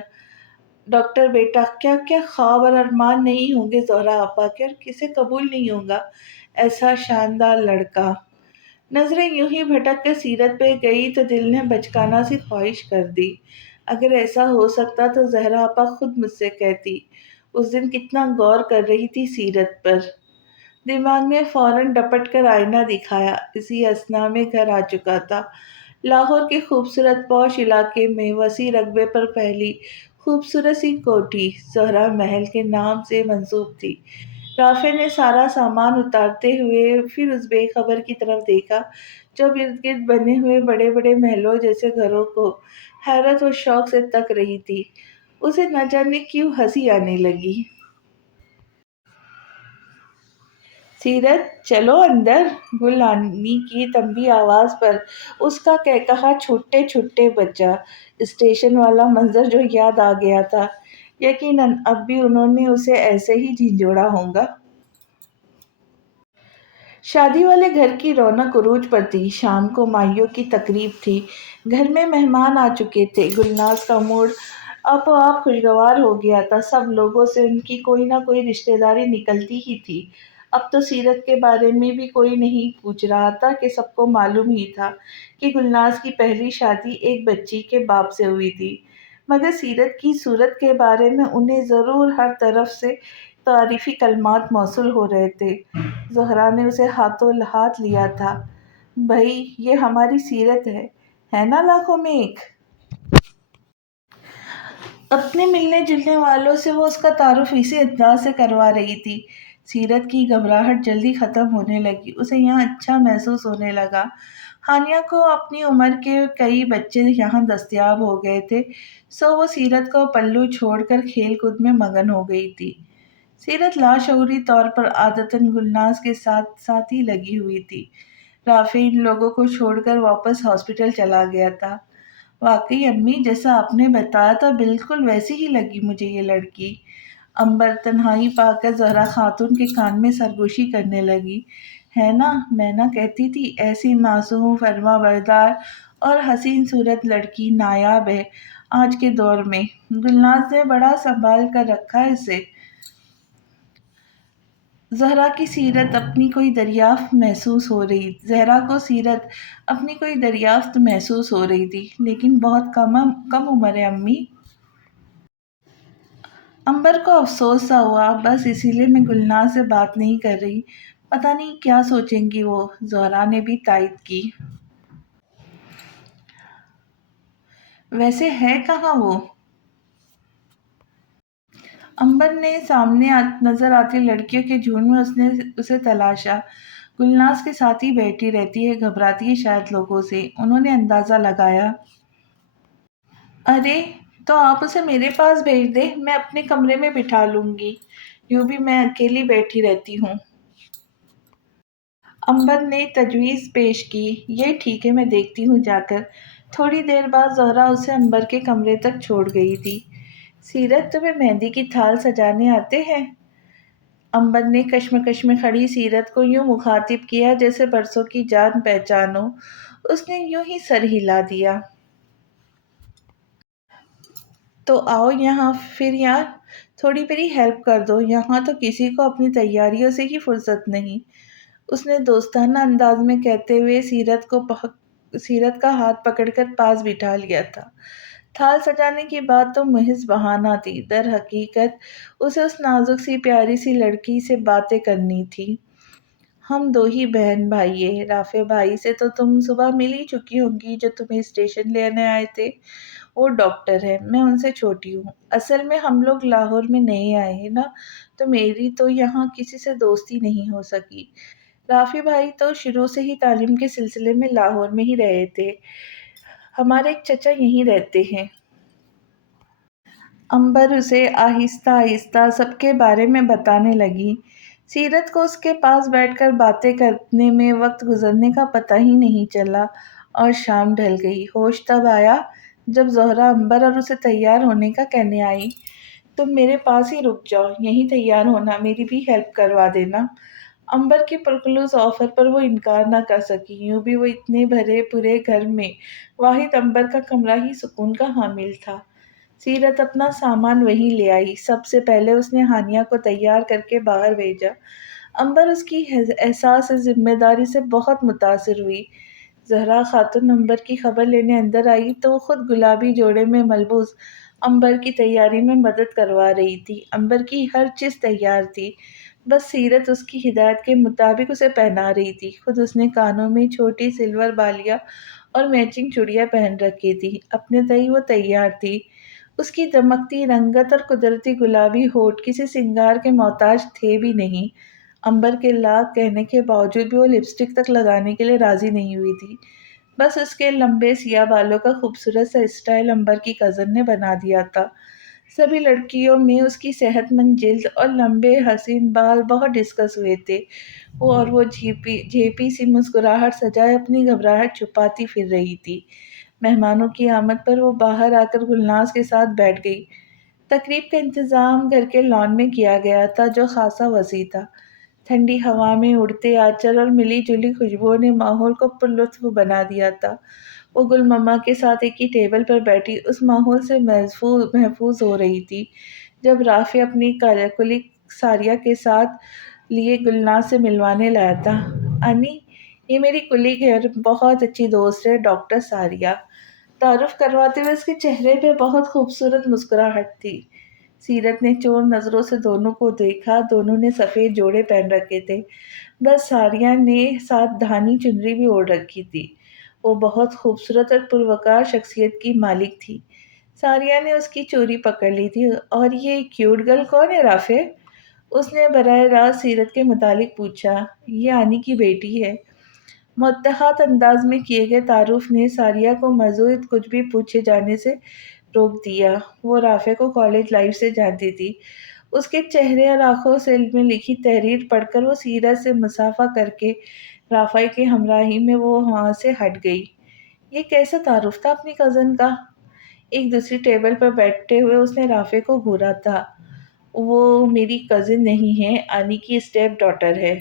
ڈاکٹر بیٹا کیا کیا خواب اور ارمان نہیں ہوں گے زہرا آپا کے، اور کسے قبول نہیں ہوگا ایسا شاندار لڑکا؟ نظریں یوں ہی بھٹک کر سیرت پہ گئی تو دل نے بچکانا سی خواہش کر دی، اگر ایسا ہو سکتا تو زہرا آپا خود مجھ سے کہتی۔ اس دن کتنا غور کر رہی تھی سیرت پر، دماغ نے فوراً ڈپٹ کر آئینہ دکھایا۔ اسی اثنا میں گھر آ چکا تھا۔ لاہور کے خوبصورت پوش علاقے میں وسیع رقبے پر پھیلی خوبصورت سی کوٹھی زہرا محل کے نام سے منسوب تھی۔ رافع نے سارا سامان اتارتے ہوئے پھر اس بے خبر کی طرف دیکھا جو ارد گرد بنے ہوئے بڑے بڑے محلوں جیسے گھروں کو حیرت و شوق سے تک رہی تھی۔ اسے نہ جانے کیوں ہنسی آنے لگی۔ سیرت چلو اندر، گل آنی کی تنبیہ آواز پر اس کا کہا چھٹے چھٹے بچا۔ اسٹیشن والا منظر جو یاد آ گیا تھا، یقیناً اب بھی انہوں نے اسے ایسے ہی جھنجھوڑا ہوگا۔ شادی والے گھر کی رونق عروج پر تھی۔ شام کو مائیوں کی تقریب تھی، گھر میں مہمان آ چکے تھے۔ گلناز کا موڈ آپ خوشگوار ہو گیا تھا، سب لوگوں سے ان کی کوئی نہ کوئی رشتہ داری نکلتی ہی تھی۔ اب تو سیرت کے بارے میں بھی کوئی نہیں پوچھ رہا تھا کہ سب کو معلوم ہی تھا کہ گلناز کی پہلی شادی ایک بچی کے باپ سے ہوئی تھی، مگر سیرت کی صورت کے بارے میں انہیں ضرور ہر طرف سے تعریفی کلمات موصول ہو رہے تھے۔ زہرا نے اسے ہاتھوں ہاتھ لیا تھا۔ بھئی یہ ہماری سیرت ہے نا لاکھوں میں ایک۔ اپنے ملنے جلنے والوں سے وہ اس کا تعارف اسی انداز سے کروا رہی تھی۔ سیرت کی گھبراہٹ جلدی ختم ہونے لگی، اسے یہاں اچھا محسوس ہونے لگا۔ ہانیہ کو اپنی عمر کے کئی بچے یہاں دستیاب ہو گئے تھے، سو وہ سیرت کو پلو چھوڑ کر کھیل کود میں مگن ہو گئی تھی۔ سیرت لاشعوری طور پر عادتاً گلناز کے ساتھ ساتھ ہی لگی ہوئی تھی۔ رافع ان لوگوں کو چھوڑ کر واپس ہاسپٹل چلا گیا تھا۔ واقعی امی، جیسا آپ نے بتایا تھا بالکل ویسی ہی لگی مجھے یہ لڑکی۔ امبر تنہائی پا کر زہرا خاتون کے کان میں سرگوشی کرنے لگی۔ ہے نا، میں نہ کہتی تھی ایسی معصوم، فرما بردار اور حسین صورت لڑکی نایاب ہے آج کے دور میں۔ گلناز نے بڑا سنبھال کر رکھا ہے اسے۔ زہرا کو سیرت اپنی کوئی دریافت محسوس ہو رہی تھی، لیکن بہت کم عمر ہے امی۔ امبر کو افسوس سا ہوا، بس اسی لیے میں گلناز سے بات نہیں کر رہی، پتہ نہیں کیا سوچیں گی وہ۔ زہرا نے بھی تائید کی۔ ویسے ہے کہاں وہ؟ امبر نے سامنے نظر آتی لڑکیوں کے جھنڈ میں اسے تلاشا۔ گلناز کے ساتھ ہی بیٹھی رہتی ہے، گھبراتی ہے شاید لوگوں سے، انہوں نے اندازہ لگایا۔ ارے تو آپ اسے میرے پاس بھیج دیں، میں اپنے کمرے میں بٹھا لوں گی، یوں بھی میں اکیلی بیٹھی رہتی ہوں۔ امبر نے تجویز پیش کی۔ یہ ٹھیک ہے، میں دیکھتی ہوں جا کر۔ تھوڑی دیر بعد زہرا اسے امبر کے کمرے تک چھوڑ گئی تھی۔ سیرت تمہیں مہندی کی تھال سجانے آتے ہیں؟ امبر نے کشمکش میں کھڑی سیرت کو یوں مخاطب کیا جیسے برسوں کی جان پہچان ہو۔ اس نے یوں ہی سر ہلا دیا۔ تو آؤ یہاں، پھر یار تھوڑی میری ہیلپ کر دو، یہاں تو کسی کو اپنی تیاریوں سے ہی فرصت نہیں، اس نے دوستانہ انداز میں کہتے ہوئے سیرت کا ہاتھ پکڑ کر پاس بٹھا لیا تھا۔ تھال سجانے کی بات تو محض بہانہ تھی، در حقیقت اسے اس نازک سی پیاری سی لڑکی سے باتیں کرنی تھی۔ ہم دو ہی بہن بھائی ہیں، رافع بھائی سے تو تم صبح مل ہی چکی ہوں گی جو تمہیں اسٹیشن لینے آئے تھے، وہ ڈاکٹر ہے، میں ان سے چھوٹی ہوں۔ اصل میں ہم لوگ لاہور میں نئے آئے ہیں نا، تو میری تو یہاں کسی سے دوستی نہیں ہو سکی۔ رافع بھائی تو شروع سے ہی تعلیم کے سلسلے میں لاہور میں ہی رہے تھے، ہمارے ایک چچا یہیں رہتے ہیں۔ امبر اسے آہستہ آہستہ سب کے بارے میں بتانے لگی۔ سیرت کو اس کے پاس بیٹھ کر باتیں کرنے میں وقت گزرنے کا پتہ ہی نہیں چلا اور شام ڈھل گئی۔ ہوش تب آیا جب زہرا امبر اور اسے تیار ہونے کا کہنے آئی۔ تم میرے پاس ہی رک جاؤ، یہیں تیار ہونا، میری بھی ہیلپ کروا دینا۔ امبر کے پرخلوص آفر پر وہ انکار نہ کر سکی، یوں بھی وہ اتنے بھرے پورے گھر میں واحد امبر کا کمرہ ہی سکون کا حامل تھا۔ سیرت اپنا سامان وہیں لے آئی۔ سب سے پہلے اس نے ہانیہ کو تیار کر کے باہر بھیجا۔ امبر اس کی احساس ذمہ داری سے بہت متاثر ہوئی۔ زہرا خاتون امبر کی خبر لینے اندر آئی تو وہ خود گلابی جوڑے میں ملبوس امبر کی تیاری میں مدد کروا رہی تھی۔ امبر کی ہر چیز تیار تھی، بس سیرت اس کی ہدایت کے مطابق اسے پہنا رہی تھی۔ خود اس نے کانوں میں چھوٹی سلور بالیاں اور میچنگ چوڑیاں پہن رکھی تھی۔ اپنے تئیں وہ تیار تھی۔ اس کی دمکتی رنگت اور قدرتی گلابی ہونٹ کسی سنگار کے محتاج تھے بھی نہیں۔ امبر کے لاکھ کہنے کے باوجود بھی وہ لپسٹک تک لگانے کے لیے راضی نہیں ہوئی تھی۔ بس اس کے لمبے سیاہ بالوں کا خوبصورت سا اسٹائل امبر کی کزن نے بنا دیا تھا۔ سبھی لڑکیوں میں اس کی صحت مند جلد اور لمبے حسین بال بہت ڈسکس ہوئے تھے، اور وہ جھیپی سی مسکراہٹ سجائے اپنی گھبراہٹ چھپاتی پھر رہی تھی۔ مہمانوں کی آمد پر وہ باہر آ کر گلناز کے ساتھ بیٹھ گئی۔ تقریب کا انتظام گھر کے لان میں کیا گیا تھا، جو خاصا وسیع تھا۔ ٹھنڈی ہوا میں اڑتے آنچل اور ملی جلی خوشبوؤں نے ماحول کو پرلطف بنا دیا تھا۔ وہ گل مما کے ساتھ ایک ہی ٹیبل پر بیٹھی اس ماحول سے محفوظ ہو رہی تھی جب رافع اپنی کلیگ ساریہ کے ساتھ لیے گلناز سے ملوانے لایا تھا۔ انی، یہ میری کلیگ ہے اور بہت اچھی دوست ہے، ڈاکٹر ساریہ۔ تعارف کرواتے ہوئے اس کے چہرے پہ بہت خوبصورت مسکراہٹ تھی۔ سیرت نے چور نظروں سے دونوں کو دیکھا۔ دونوں نے سفید جوڑے پہن رکھے تھے، بس ساریہ نے ساتھ دھانی چنری بھی اوڑھ رکھی تھی۔ وہ بہت خوبصورت اور پروقار شخصیت کی مالک تھی۔ ساریہ نے اس کی چوری پکڑ لی تھی۔ اور یہ کیوٹ گرل کون ہے رافع؟ اس نے براہ راست سیرت کے متعلق پوچھا۔ یہ انی کی بیٹی ہے۔ متحد انداز میں کیے گئے تعارف نے ساریہ کو مزید کچھ بھی پوچھے جانے سے روک دیا۔ وہ رافع کو کالج لائف سے جانتی تھی۔ اس کے چہرے اور آنکھوں سے میں لکھی تحریر پڑھ کر وہ سیرت سے مصافحہ کر کے رافع کی ہمراہی میں وہ وہاں سے ہٹ گئی۔ یہ کیسا تعارف تھا اپنی کزن کا؟ ایک دوسری ٹیبل پر بیٹھتے ہوئے اس نے رافع کو گھورا تھا۔ وہ میری کزن نہیں ہے، انی کی اسٹیپ ڈاٹر ہے،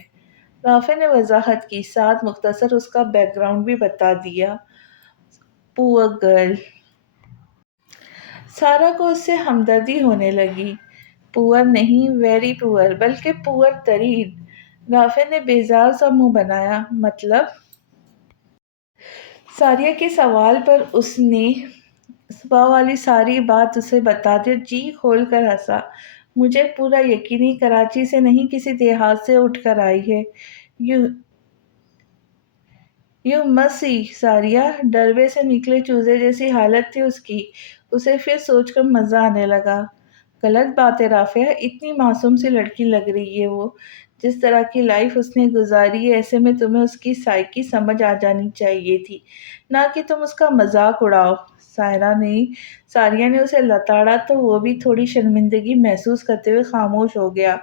رافع نے وضاحت کی، ساتھ مختصر اس کا بیک گراؤنڈ بھی بتا دیا۔ پور گرل۔ سارا کو اس سے ہمدردی ہونے لگی۔ پور نہیں، ویری پور، بلکہ پور ترین۔ رافع نے بیزار سا منہ بنایا۔ مطلب؟ ساریہ کے سوال پر اس نے صبح والی ساری بات اسے بتا دی اور جی کھول کر ہنسا۔ مجھے پورا یقین ہے کراچی سے نہیں، کسی دیہات سے اٹھ کر آئی ہے۔ یو مسٹ سی ساریہ، ڈروے سے نکلے چوزے جیسی حالت تھی اس کی۔ اسے پھر سوچ کر مزہ آنے لگا۔ غلط بات ہے رافع، اتنی معصوم سی لڑکی لگ رہی ہے وہ۔ جس طرح کی لائف اس نے گزاری ہے، ایسے میں تمہیں اس کی سائیکی سمجھ آ جانی چاہیے تھی، نہ کہ تم اس کا مذاق اڑاؤ۔ ساریہ نے اسے لتاڑا تو وہ بھی تھوڑی شرمندگی محسوس کرتے ہوئے خاموش ہو گیا۔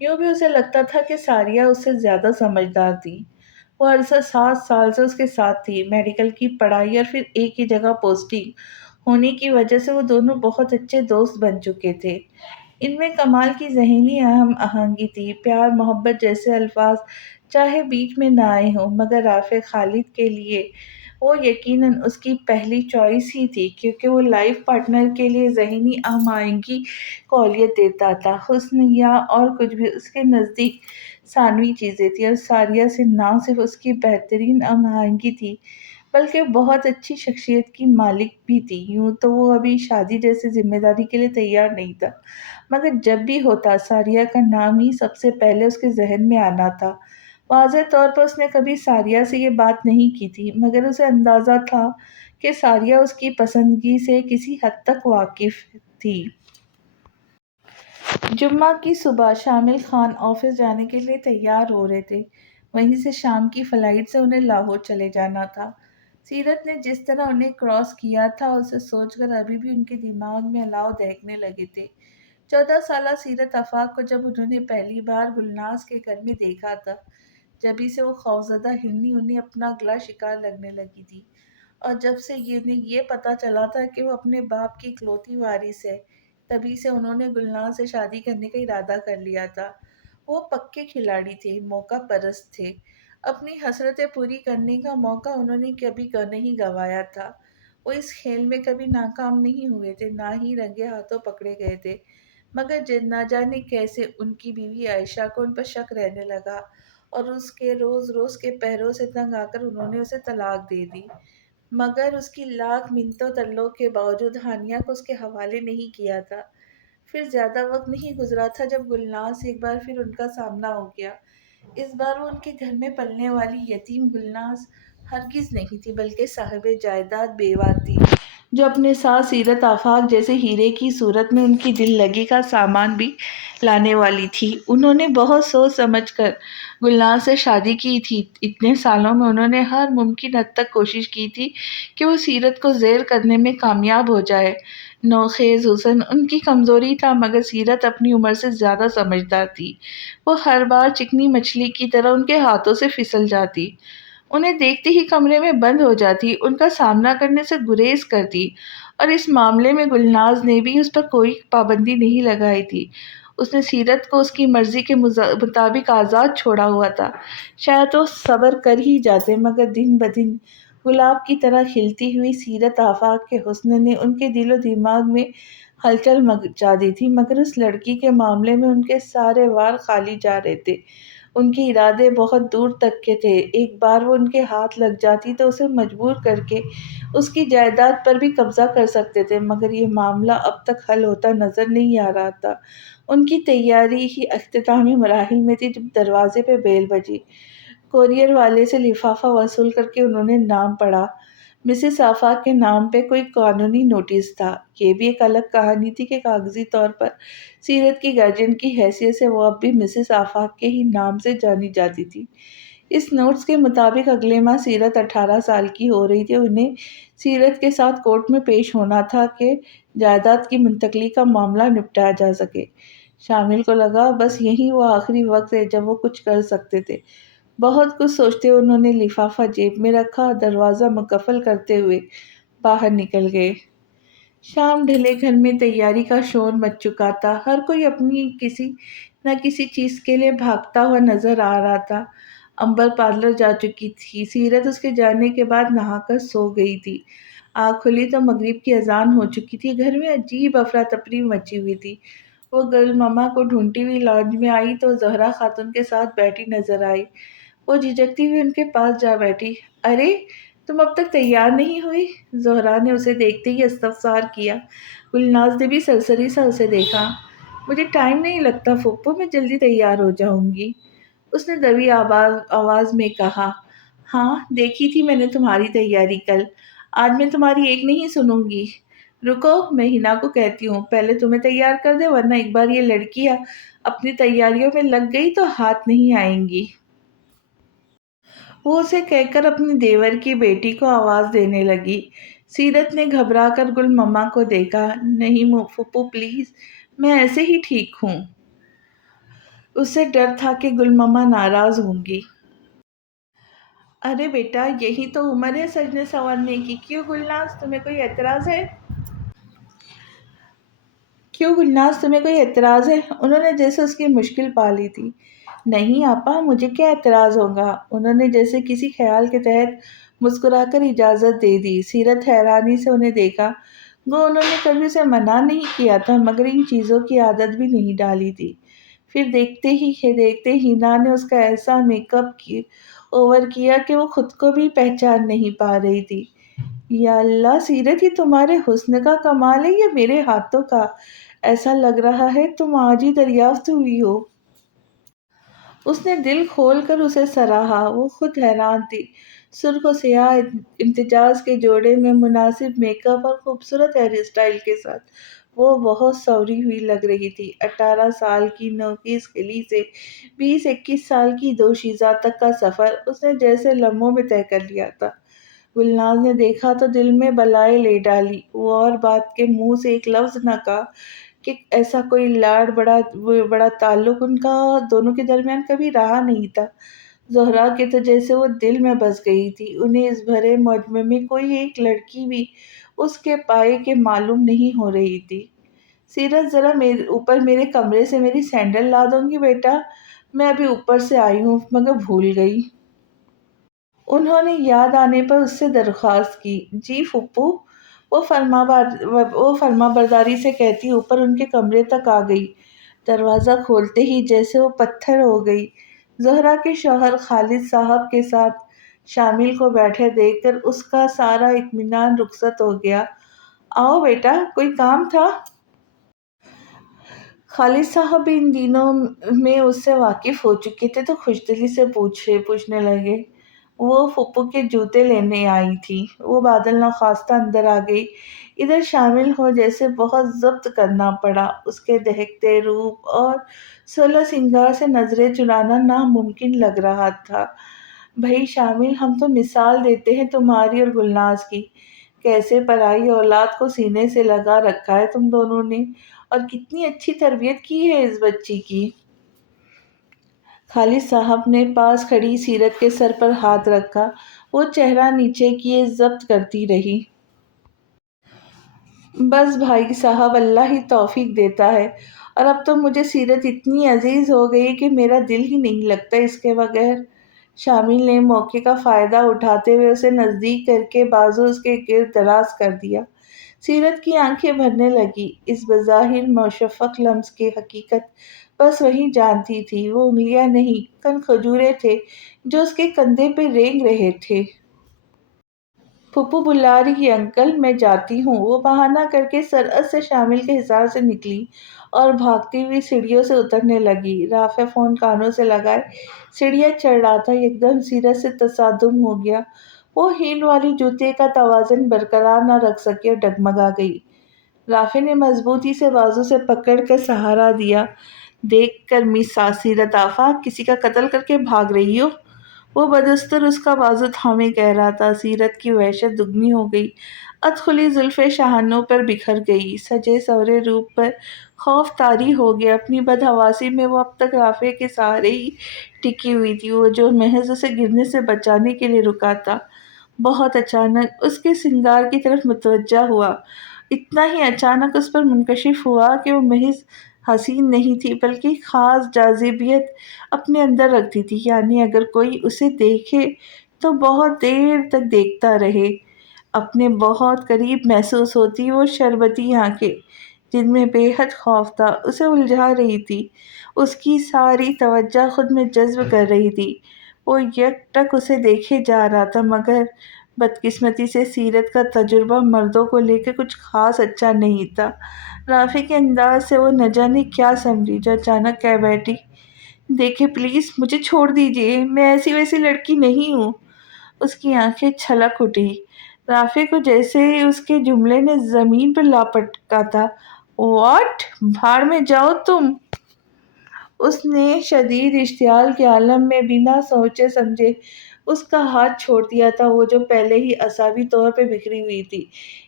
یوں بھی اسے لگتا تھا کہ ساریہ اس سے زیادہ سمجھدار تھی۔ وہ عرصہ 7 سال سے اس کے ساتھ تھی۔ میڈیکل کی پڑھائی اور پھر ایک ہی جگہ پوسٹنگ ہونے کی وجہ سے وہ دونوں بہت اچھے دوست بن چکے تھے۔ ان میں کمال کی ذہنی ہم آہنگی تھی۔ پیار محبت جیسے الفاظ چاہے بیچ میں نہ آئے ہوں، مگر رافع خالد کے لیے وہ یقیناً اس کی پہلی چوائس ہی تھی، کیونکہ وہ لائف پارٹنر کے لیے ذہنی ہم آہنگی کو اولویت دیتا تھا۔ حسن یا اور کچھ بھی اس کے نزدیک ثانوی چیزیں تھیں، اور ساریہ سے نہ صرف اس کی بہترین ہم آہنگی تھی بلکہ بہت اچھی شخصیت کی مالک بھی تھی۔ یوں تو وہ ابھی شادی جیسی ذمہ داری کے لیے تیار نہیں تھا، مگر جب بھی ہوتا ساریہ کا نام ہی سب سے پہلے اس کے ذہن میں آنا تھا۔ واضح طور پر اس نے کبھی ساریہ سے یہ بات نہیں کی تھی، مگر اسے اندازہ تھا کہ ساریہ اس کی پسندگی سے کسی حد تک واقف تھی۔ جمعہ کی صبح شامل خان آفس جانے کے لیے تیار ہو رہے تھے۔ وہیں سے شام کی فلائٹ سے انہیں لاہور چلے جانا تھا۔ سیرت نے جس طرح انہیں کراس کیا تھا اسے سوچ کر ابھی بھی ان کے دماغ میں الاؤ دہکنے لگے تھے۔ 14 سالہ سیرت آفاق کو جب انہوں نے پہلی بار گلناز کے گھر میں دیکھا تھا، جبھی سے وہ خوفزدہ ہرنی انہیں اپنا اگلا شکار لگنے لگی تھی، اور جب سے انہیں یہ پتا چلا تھا کہ وہ اپنے باپ کی اکلوتی وارث ہے، تبھی سے انہوں نے گلناز سے شادی کرنے کا ارادہ کر لیا تھا۔ وہ پکے کھلاڑی تھے، موقع پرست تھے۔ اپنی حسرتیں پوری کرنے کا موقع انہوں نے کبھی نہیں گنوایا تھا۔ وہ اس کھیل میں کبھی ناکام نہیں ہوئے تھے، نہ ہی رنگے ہاتھوں پکڑے گئے تھے، مگر نہ جانے کیسے ان کی بیوی عائشہ کو ان پر شک رہنے لگا، اور اس کے روز روز کے پہروں سے تنگ آ کر انہوں نے اسے طلاق دے دی۔ مگر اس کی لاکھ منتوں ترلوں کے باوجود ہانیہ کو اس کے حوالے نہیں کیا تھا۔ پھر زیادہ وقت نہیں گزرا تھا جب گلناز سے ایک بار پھر ان کا سامنا ہو گیا۔ اس بار وہ ان کے گھر میں پلنے والی یتیم گلناز ہرگز نہیں تھی، بلکہ صاحب جائیداد بیوہ تھی، جو اپنے ساتھ سیرت آفاق جیسے ہیرے کی صورت میں ان کی دل لگی کا سامان بھی لانے والی تھی۔ انہوں نے بہت سوچ سمجھ کر گلناز سے شادی کی تھی۔ اتنے سالوں میں انہوں نے ہر ممکن حد تک کوشش کی تھی کہ وہ سیرت کو زیر کرنے میں کامیاب ہو جائے۔ نوخیز حسن ان کی کمزوری تھا، مگر سیرت اپنی عمر سے زیادہ سمجھدار تھی۔ وہ ہر بار چکنی مچھلی کی طرح ان کے ہاتھوں سے پھسل جاتی، انہیں دیکھتے ہی کمرے میں بند ہو جاتی، ان کا سامنا کرنے سے گریز کرتی، اور اس معاملے میں گلناز نے بھی اس پر کوئی پابندی نہیں لگائی تھی۔ اس نے سیرت کو اس کی مرضی کے مطابق آزاد چھوڑا ہوا تھا۔ شاید وہ صبر کر ہی جاتے، مگر دن بدن گلاب کی طرح کھلتی ہوئی سیرت آفاق کے حسن نے ان کے دل و دماغ میں ہلچل مچا دی تھی، مگر اس لڑکی کے معاملے میں ان کے سارے وار خالی جا رہے تھے۔ ان کے ارادے بہت دور تک کے تھے۔ ایک بار وہ ان کے ہاتھ لگ جاتی تو اسے مجبور کر کے اس کی جائیداد پر بھی قبضہ کر سکتے تھے، مگر یہ معاملہ اب تک حل ہوتا نظر نہیں آ رہا تھا۔ ان کی تیاری ہی اختتامی مراحل میں تھی جب دروازے پہ بیل بجی۔ کوریئر والے سے لفافہ وصول کر کے انہوں نے نام پڑھا۔ مسز آفاق کے نام پہ کوئی قانونی نوٹس تھا۔ یہ بھی ایک الگ کہانی تھی کہ کاغذی طور پر سیرت کی گارڈین کی حیثیت سے وہ اب بھی مسز آفاق کے ہی نام سے جانی جاتی تھی۔ اس نوٹس کے مطابق اگلے ماہ سیرت 18 سال کی ہو رہی تھی، انہیں سیرت کے ساتھ کورٹ میں پیش ہونا تھا کہ جائیداد کی منتقلی کا معاملہ نپٹایا جا سکے۔ شامل کو لگا بس یہی وہ آخری وقت ہے جب وہ کچھ کر سکتے تھے۔ بہت کچھ سوچتے ہوئے انہوں نے لفافہ جیب میں رکھا اور دروازہ مقفل کرتے ہوئے باہر نکل گئے۔ شام ڈھلے، گھر میں تیاری کا شور مچ چکا تھا، ہر کوئی اپنی کسی نہ کسی چیز کے لیے بھاگتا ہوا نظر آ رہا تھا۔ امبر پارلر جا چکی تھی، سیرت اس کے جانے کے بعد نہا کر سو گئی تھی۔ آنکھ کھلی تو مغرب کی اذان ہو چکی تھی۔ گھر میں عجیب افراتفری مچی ہوئی تھی۔ وہ گل ماما کو ڈھونڈتی ہوئی لاؤنج میں آئی تو زہرا خاتون کے ساتھ بیٹھی نظر آئی۔ وہ جھجکتی ہوئی ان کے پاس جا بیٹھی۔ ارے تم اب تک تیار نہیں ہوئی؟ زہرا نے اسے دیکھتے ہی استفسار کیا۔ گلناز نے بھی سرسری سا اسے دیکھا۔ مجھے ٹائم نہیں لگتا پھوپھو، میں جلدی تیار ہو جاؤں گی، اس نے دبی آواز میں کہا۔ ہاں دیکھی تھی میں نے تمہاری تیاری کل، آج میں تمہاری ایک نہیں سنوں گی۔ رکو میں ہنا کو کہتی ہوں، پہلے تمہیں تیار کر دے، ورنہ ایک بار یہ لڑکیاں اپنی تیاریوں میں لگ گئی تو ہاتھ نہیں آئیں گی۔ وہ اسے کہہ کر اپنی دیور کی بیٹی کو آواز دینے لگی۔ سیرت نے گھبرا کر گل مما کو دیکھا۔ نہیں پھوپھو پلیز، میں ایسے ہی ٹھیک ہوں۔ اسے ڈر تھا کہ گل مما ناراض ہوں گی۔ ارے بیٹا یہی تو عمر ہے سجنے سنورنے کی، کیوں گلناز تمہیں کوئی اعتراض ہے؟ انہوں نے جیسے اس کی مشکل پا لی تھی۔ نہیں آپا مجھے کیا اعتراض ہوگا، انہوں نے جیسے کسی خیال کے تحت مسکرا کر اجازت دے دی۔ سیرت حیرانی سے انہیں دیکھا، گو انہوں نے کبھی اسے منع نہیں کیا تھا، مگر ان چیزوں کی عادت بھی نہیں ڈالی تھی۔ پھر دیکھتے ہی ہینا نے اس کا ایسا میک اپ اوور کیا کہ وہ خود کو بھی پہچان نہیں پا رہی تھی۔ یا اللہ سیرت، یہ تمہارے حسن کا کمال ہے یا میرے ہاتھوں کا؟ ایسا لگ رہا ہے تم آج ہی دریافت ہوئی ہو۔ اس نے دل کھول کر اسے سراہا، وہ خود حیران تھی۔ سرخ و سیاہ امتزاج کے جوڑے میں مناسب میک اپ اور خوبصورت ہیئر اسٹائل کے ساتھ وہ بہت سنوری ہوئی لگ رہی تھی۔ 18 سال کی نوخیز کلی سے 20-21 سال کی دوشیزہ تک کا سفر اس نے جیسے لمحوں میں طے کر لیا تھا۔ گلناز نے دیکھا تو دل میں بلائے لے ڈالی۔ وہ اور بات کے منہ سے ایک لفظ نہ کہا کہ ایسا کوئی بڑا تعلق ان کا دونوں کے درمیان کبھی رہا نہیں تھا۔ زہرا کے تو جیسے وہ دل میں بس گئی تھی۔ انہیں اس بھرے مجمع میں کوئی ایک لڑکی بھی اس کے پائے کے معلوم نہیں ہو رہی تھی۔ سیرت، ذرا اوپر میرے کمرے سے میری سینڈل لا دوں گی بیٹا؟ میں ابھی اوپر سے آئی ہوں مگر بھول گئی۔ انہوں نے یاد آنے پر اس سے درخواست کی۔ جی پھپھو، وہ فرما برداری سے کہتی اوپر ان کے کمرے تک آ گئی۔ دروازہ کھولتے ہی جیسے وہ پتھر ہو گئی۔ زہرا کے شوہر خالد صاحب کے ساتھ شامل کو بیٹھے دیکھ کر اس کا سارا اطمینان رخصت ہو گیا۔ آؤ بیٹا، کوئی کام تھا؟ خالد صاحب بھی ان دنوں میں اس سے واقف ہو چکے تھے تو خوشدلی سے پوچھنے لگے۔ وہ پھپھو کے جوتے لینے آئی تھی۔ وہ بادل نخواستہ اندر آ گئی۔ ادھر شامل ہو جیسے بہت ضبط کرنا پڑا۔ اس کے دہکتے روپ اور سولہ سنگار سے نظریں چرانا ناممکن لگ رہا تھا۔ بھئی شامل، ہم تو مثال دیتے ہیں تمہاری اور گلناز کی۔ کیسے پرائی اولاد کو سینے سے لگا رکھا ہے تم دونوں نے، اور کتنی اچھی تربیت کی ہے اس بچی کی۔ خالد صاحب نے پاس کھڑی سیرت کے سر پر ہاتھ رکھا۔ وہ چہرہ نیچے کیے ضبط کرتی رہی۔ بس بھائی صاحب، اللہ ہی توفیق دیتا ہے، اور اب تو مجھے سیرت اتنی عزیز ہو گئی کہ میرا دل ہی نہیں لگتا اس کے بغیر۔ شامل نے موقع کا فائدہ اٹھاتے ہوئے اسے نزدیک کر کے بازو اس کے گرد دراز کر دیا۔ سیرت کی آنکھیں بھرنے لگی۔ اس بظاہر مشفق لمس کی حقیقت بس وہی جانتی تھی۔ وہ انگلیاں نہیں، کن کھجورے تھے جو اس کے کندھے پہ رینگ رہے تھے۔ پھپھو بلا رہی ہے انکل، میں جاتی ہوں۔ وہ بہانہ کر کے سرعت سے شامل کے حصار سے نکلی اور بھاگتی ہوئی سیڑھیوں سے اترنے لگی۔ رافع فون کانوں سے لگائے سیڑھیاں چڑھ رہا تھا۔ یکدم سیرت سے تصادم ہو گیا۔ وہ ہیل والی جوتے کا توازن برقرار نہ رکھ سکی اور ڈگمگا گئی۔ رافع نے مضبوطی سے بازو سے پکڑ کر سہارا دیا۔ دیکھ کر مس سیرت آفا، کسی کا قتل کر کے بھاگ رہی ہو؟ وہ بدستور اس کا بازو تھامے کہہ رہا تھا۔ سیرت کی وحشت دگنی ہو گئی۔ ادخلی زلفیں شاہانوں پر بکھر گئی۔ سجے سورے روپ پر خوف طاری ہو گیا۔ اپنی بدحواسی میں وہ اب تک رافع کے سہارے ہی ٹکی ہوئی تھی، وہ جو محض اسے گرنے سے بچانے کے لیے رکا تھا۔ بہت اچانک اس کے سنگار کی طرف متوجہ ہوا۔ اتنا ہی اچانک اس پر منکشف ہوا کہ وہ محض حسین نہیں تھی بلکہ خاص جاذبیت اپنے اندر رکھتی تھی، یعنی اگر کوئی اسے دیکھے تو بہت دیر تک دیکھتا رہے۔ اپنے بہت قریب محسوس ہوتی وہ شربتی آنکھیں جن میں بے حد خوف تھا اسے الجھا رہی تھی، اس کی ساری توجہ خود میں جذب کر رہی تھی۔ وہ یک ٹک اسے دیکھے جا رہا تھا، مگر بدقسمتی سے سیرت کا تجربہ مردوں کو لے کے کچھ خاص اچھا نہیں تھا۔ رافع کے انداز سے وہ نہ جانے کیا سمجھی جو اچانک کہہ بیٹھی، دیکھیں پلیز مجھے چھوڑ دیجیے، میں ایسی ویسی لڑکی نہیں ہوں۔ اس کی آنکھیں چھلک اٹھی۔ رافع کو جیسے اس کے جملے نے زمین پر لاپٹکا تھا۔ واٹ؟ بھاڑ میں جاؤ تم! اس نے شدید اشتعال کے عالم میں بنا سوچے سمجھے اس کا ہاتھ چھوڑ دیا تھا، وہ جو پہلے ہی عصبی طور پہ بکھری ہوئی تھی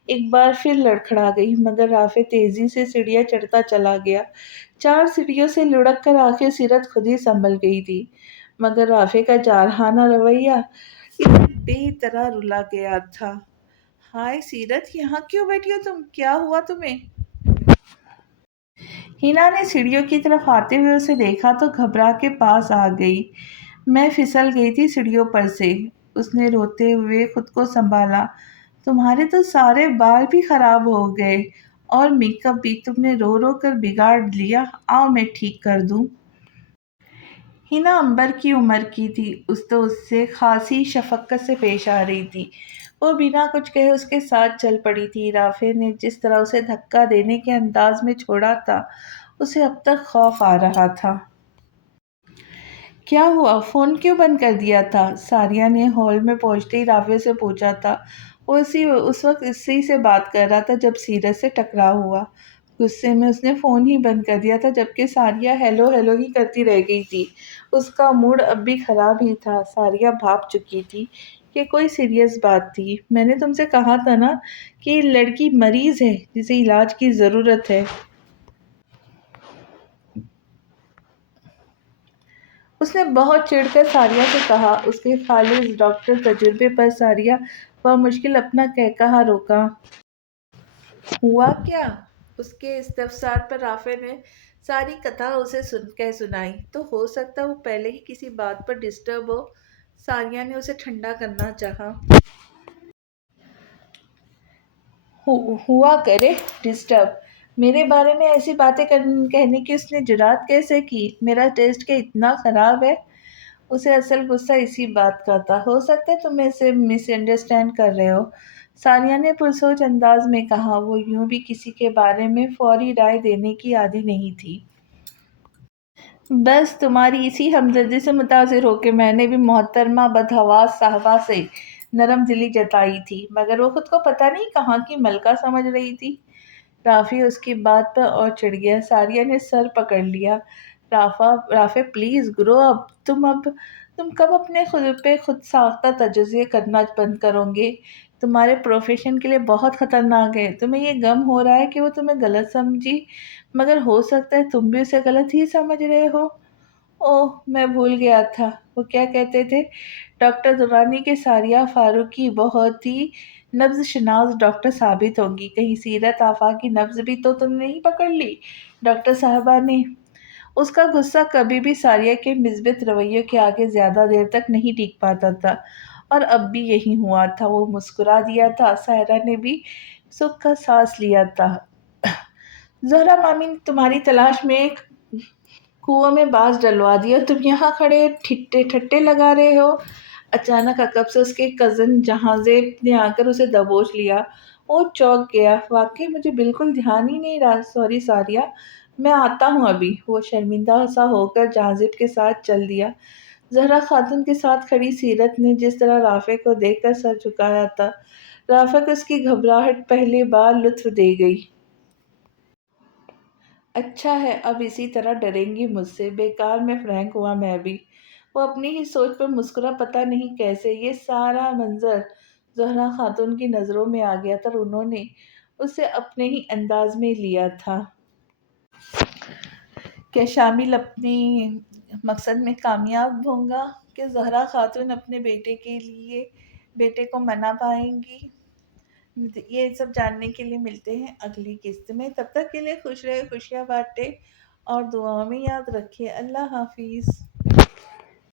ایک بار پھر لڑکھڑا گئی۔ مگر رافع تیزی سے سیڑھیاں چڑھتا چلا گیا۔ 4 سیڑھیوں سے لڑک کر آخر سیرت خود ہی سنبھل گئی تھی، مگر رافع کا جارحانہ رویہ اسے بے طرح رلا گیا تھا۔ ہائے سیرت، یہاں کیوں بیٹھی ہو تم؟ کیا ہوا تمہیں؟ ہینا نے سیڑھیوں کی طرف آتے ہوئے اسے دیکھا تو گھبرا کے پاس آ گئی۔ میں پھسل گئی تھی سیڑھیوں پر سے، اس نے روتے ہوئے خود کو سنبھالا۔ تمہارے تو سارے بال بھی خراب ہو گئے اور میک اپ بھی تم نے رو رو کر بگاڑ لیا، آؤ میں ٹھیک کر دوں۔ ہینا عنبر کی عمر کی تھی، اس سے خاصی شفقت سے پیش آ رہی تھی۔ وہ بنا کچھ کہے اس کے ساتھ چل پڑی تھی۔ رافع نے جس طرح اسے دھکا دینے کے انداز میں چھوڑا تھا اسے اب تک خوف آ رہا تھا۔ کیا ہوا؟ فون کیوں بند کر دیا تھا؟ ساریہ نے ہال میں پہنچتے ہی رافع سے پوچھا تھا۔ وہ اس وقت اسی سے بات کر رہا تھا جب سیرت سے ٹکراؤ ہوا۔ غصے میں اس نے فون ہی بند کر دیا تھا، جبکہ ساریہ ہیلو ہیلو ہی کرتی رہ گئی تھی۔ اس کا موڈ اب بھی خراب ہی تھا۔ ساریہ بھاپ چکی تھی۔ کہ کوئی سیریس بات تھی۔ میں نے تم سے کہا تھا نا کہ یہ لڑکی مریض ہے جسے علاج کی ضرورت ہے۔ اس نے بہت چڑھ کر ساریہ سے کہا۔ اس کے خالص ڈاکٹر تجربے پر ساریہ بمشکل اپنا قہقہہ روکا۔ ہوا کیا؟ اس کے استفسار پر رافع نے ساری کتھا اسے کہہ سنائی۔ تو ہو سکتا وہ پہلے ہی کسی بات پر ڈسٹرب ہو۔ ساریہ نے اسے ٹھنڈا کرنا چاہا۔ ہوا کرے ڈسٹرب؟ میرے بارے میں ایسی باتیں کہنے کی اس نے جرات کیسے کی؟ میرا ٹیسٹ کیا اتنا خراب ہے؟ اسے اصل غصہ اسی بات کا تھا۔ ہو سکتا ہے تم اسے مس انڈرسٹینڈ کر رہے ہو، ثانیہ نے پرسوچ انداز میں کہا۔ وہ یوں بھی کسی کے بارے میں فوری رائے دینے کی عادی نہیں تھی۔ بس تمہاری اسی ہمدردی سے متاثر ہو کے میں نے بھی محترمہ بدحواس صاحبہ سے نرم دلی جتائی تھی، مگر وہ خود کو پتہ نہیں کہاں کی ملکہ سمجھ رہی تھی۔ رافع اس کی بات پر اور چڑھ گیا۔ ساریہ نے سر پکڑ لیا۔ رافع پلیز گرو اپ۔ تم کب اپنے خود پہ خود ساختہ تجزیے کرنا بند کرو گے؟ تمہارے پروفیشن کے لیے بہت خطرناک ہے۔ تمہیں یہ غم ہو رہا ہے کہ وہ تمہیں غلط سمجھی، مگر ہو سکتا ہے تم بھی اسے غلط ہی سمجھ رہے ہو۔ اوہ میں بھول گیا تھا، وہ کیا کہتے تھے ڈاکٹر درانی کے ساریہ فاروقی بہت ہی نبض شناس ڈاکٹر ثابت ہوگی۔ کہیں سیرت آفاق کی نبض بھی تو تم نے نہیں پکڑ لی؟ ڈاکٹر صاحبہ نے۔ اس کا غصہ کبھی بھی ساریہ کے مثبت رویے کے آگے زیادہ دیر تک نہیں ٹک پاتا تھا، اور اب بھی یہی ہوا تھا۔ وہ مسکرا دیا تھا۔ ساحرہ نے بھی سکھ کا سانس لیا تھا۔ زہرا مامی نے تمہاری تلاش میں ایک کنویں میں باز ڈلوا دیا اور تم یہاں کھڑے ٹھٹے لگا رہے ہو۔ اچانک عقب سے اس کے کزن جہاں زیب نے آ کر اسے دبوچ لیا۔ وہ چونک گیا۔ واقعی مجھے بالکل دھیان ہی نہیں رہا، سوری ساریہ، میں آتا ہوں ابھی۔ وہ شرمندہ سا ہو کر جہازیب کے ساتھ چل دیا۔ زہرا خاتون کے ساتھ کھڑی سیرت نے جس طرح رافع کو دیکھ کر سر جھکایا تھا، رافع کو اس کی گھبراہٹ پہلی بار لطف دے گئی۔ اچھا ہے، اب اسی طرح ڈریں گی مجھ سے؟ بیکار میں فرینک ہوا میں بھی۔ وہ اپنی ہی سوچ پر مسکرا۔ پتہ نہیں کیسے یہ سارا منظر زہرا خاتون کی نظروں میں آ گیا تھا اور انہوں نے اسے اپنے ہی انداز میں لیا تھا۔ کیا شامل اپنے مقصد میں کامیاب ہوں گا کہ زہرا خاتون اپنے بیٹے کو منا پائیں گی؟ یہ سب جاننے کے لیے ملتے ہیں اگلی قسط میں۔ تب تک کے لیے خوش رہے، خوشیاں بانٹے اور دعاؤں میں یاد رکھے۔ اللہ حافظ۔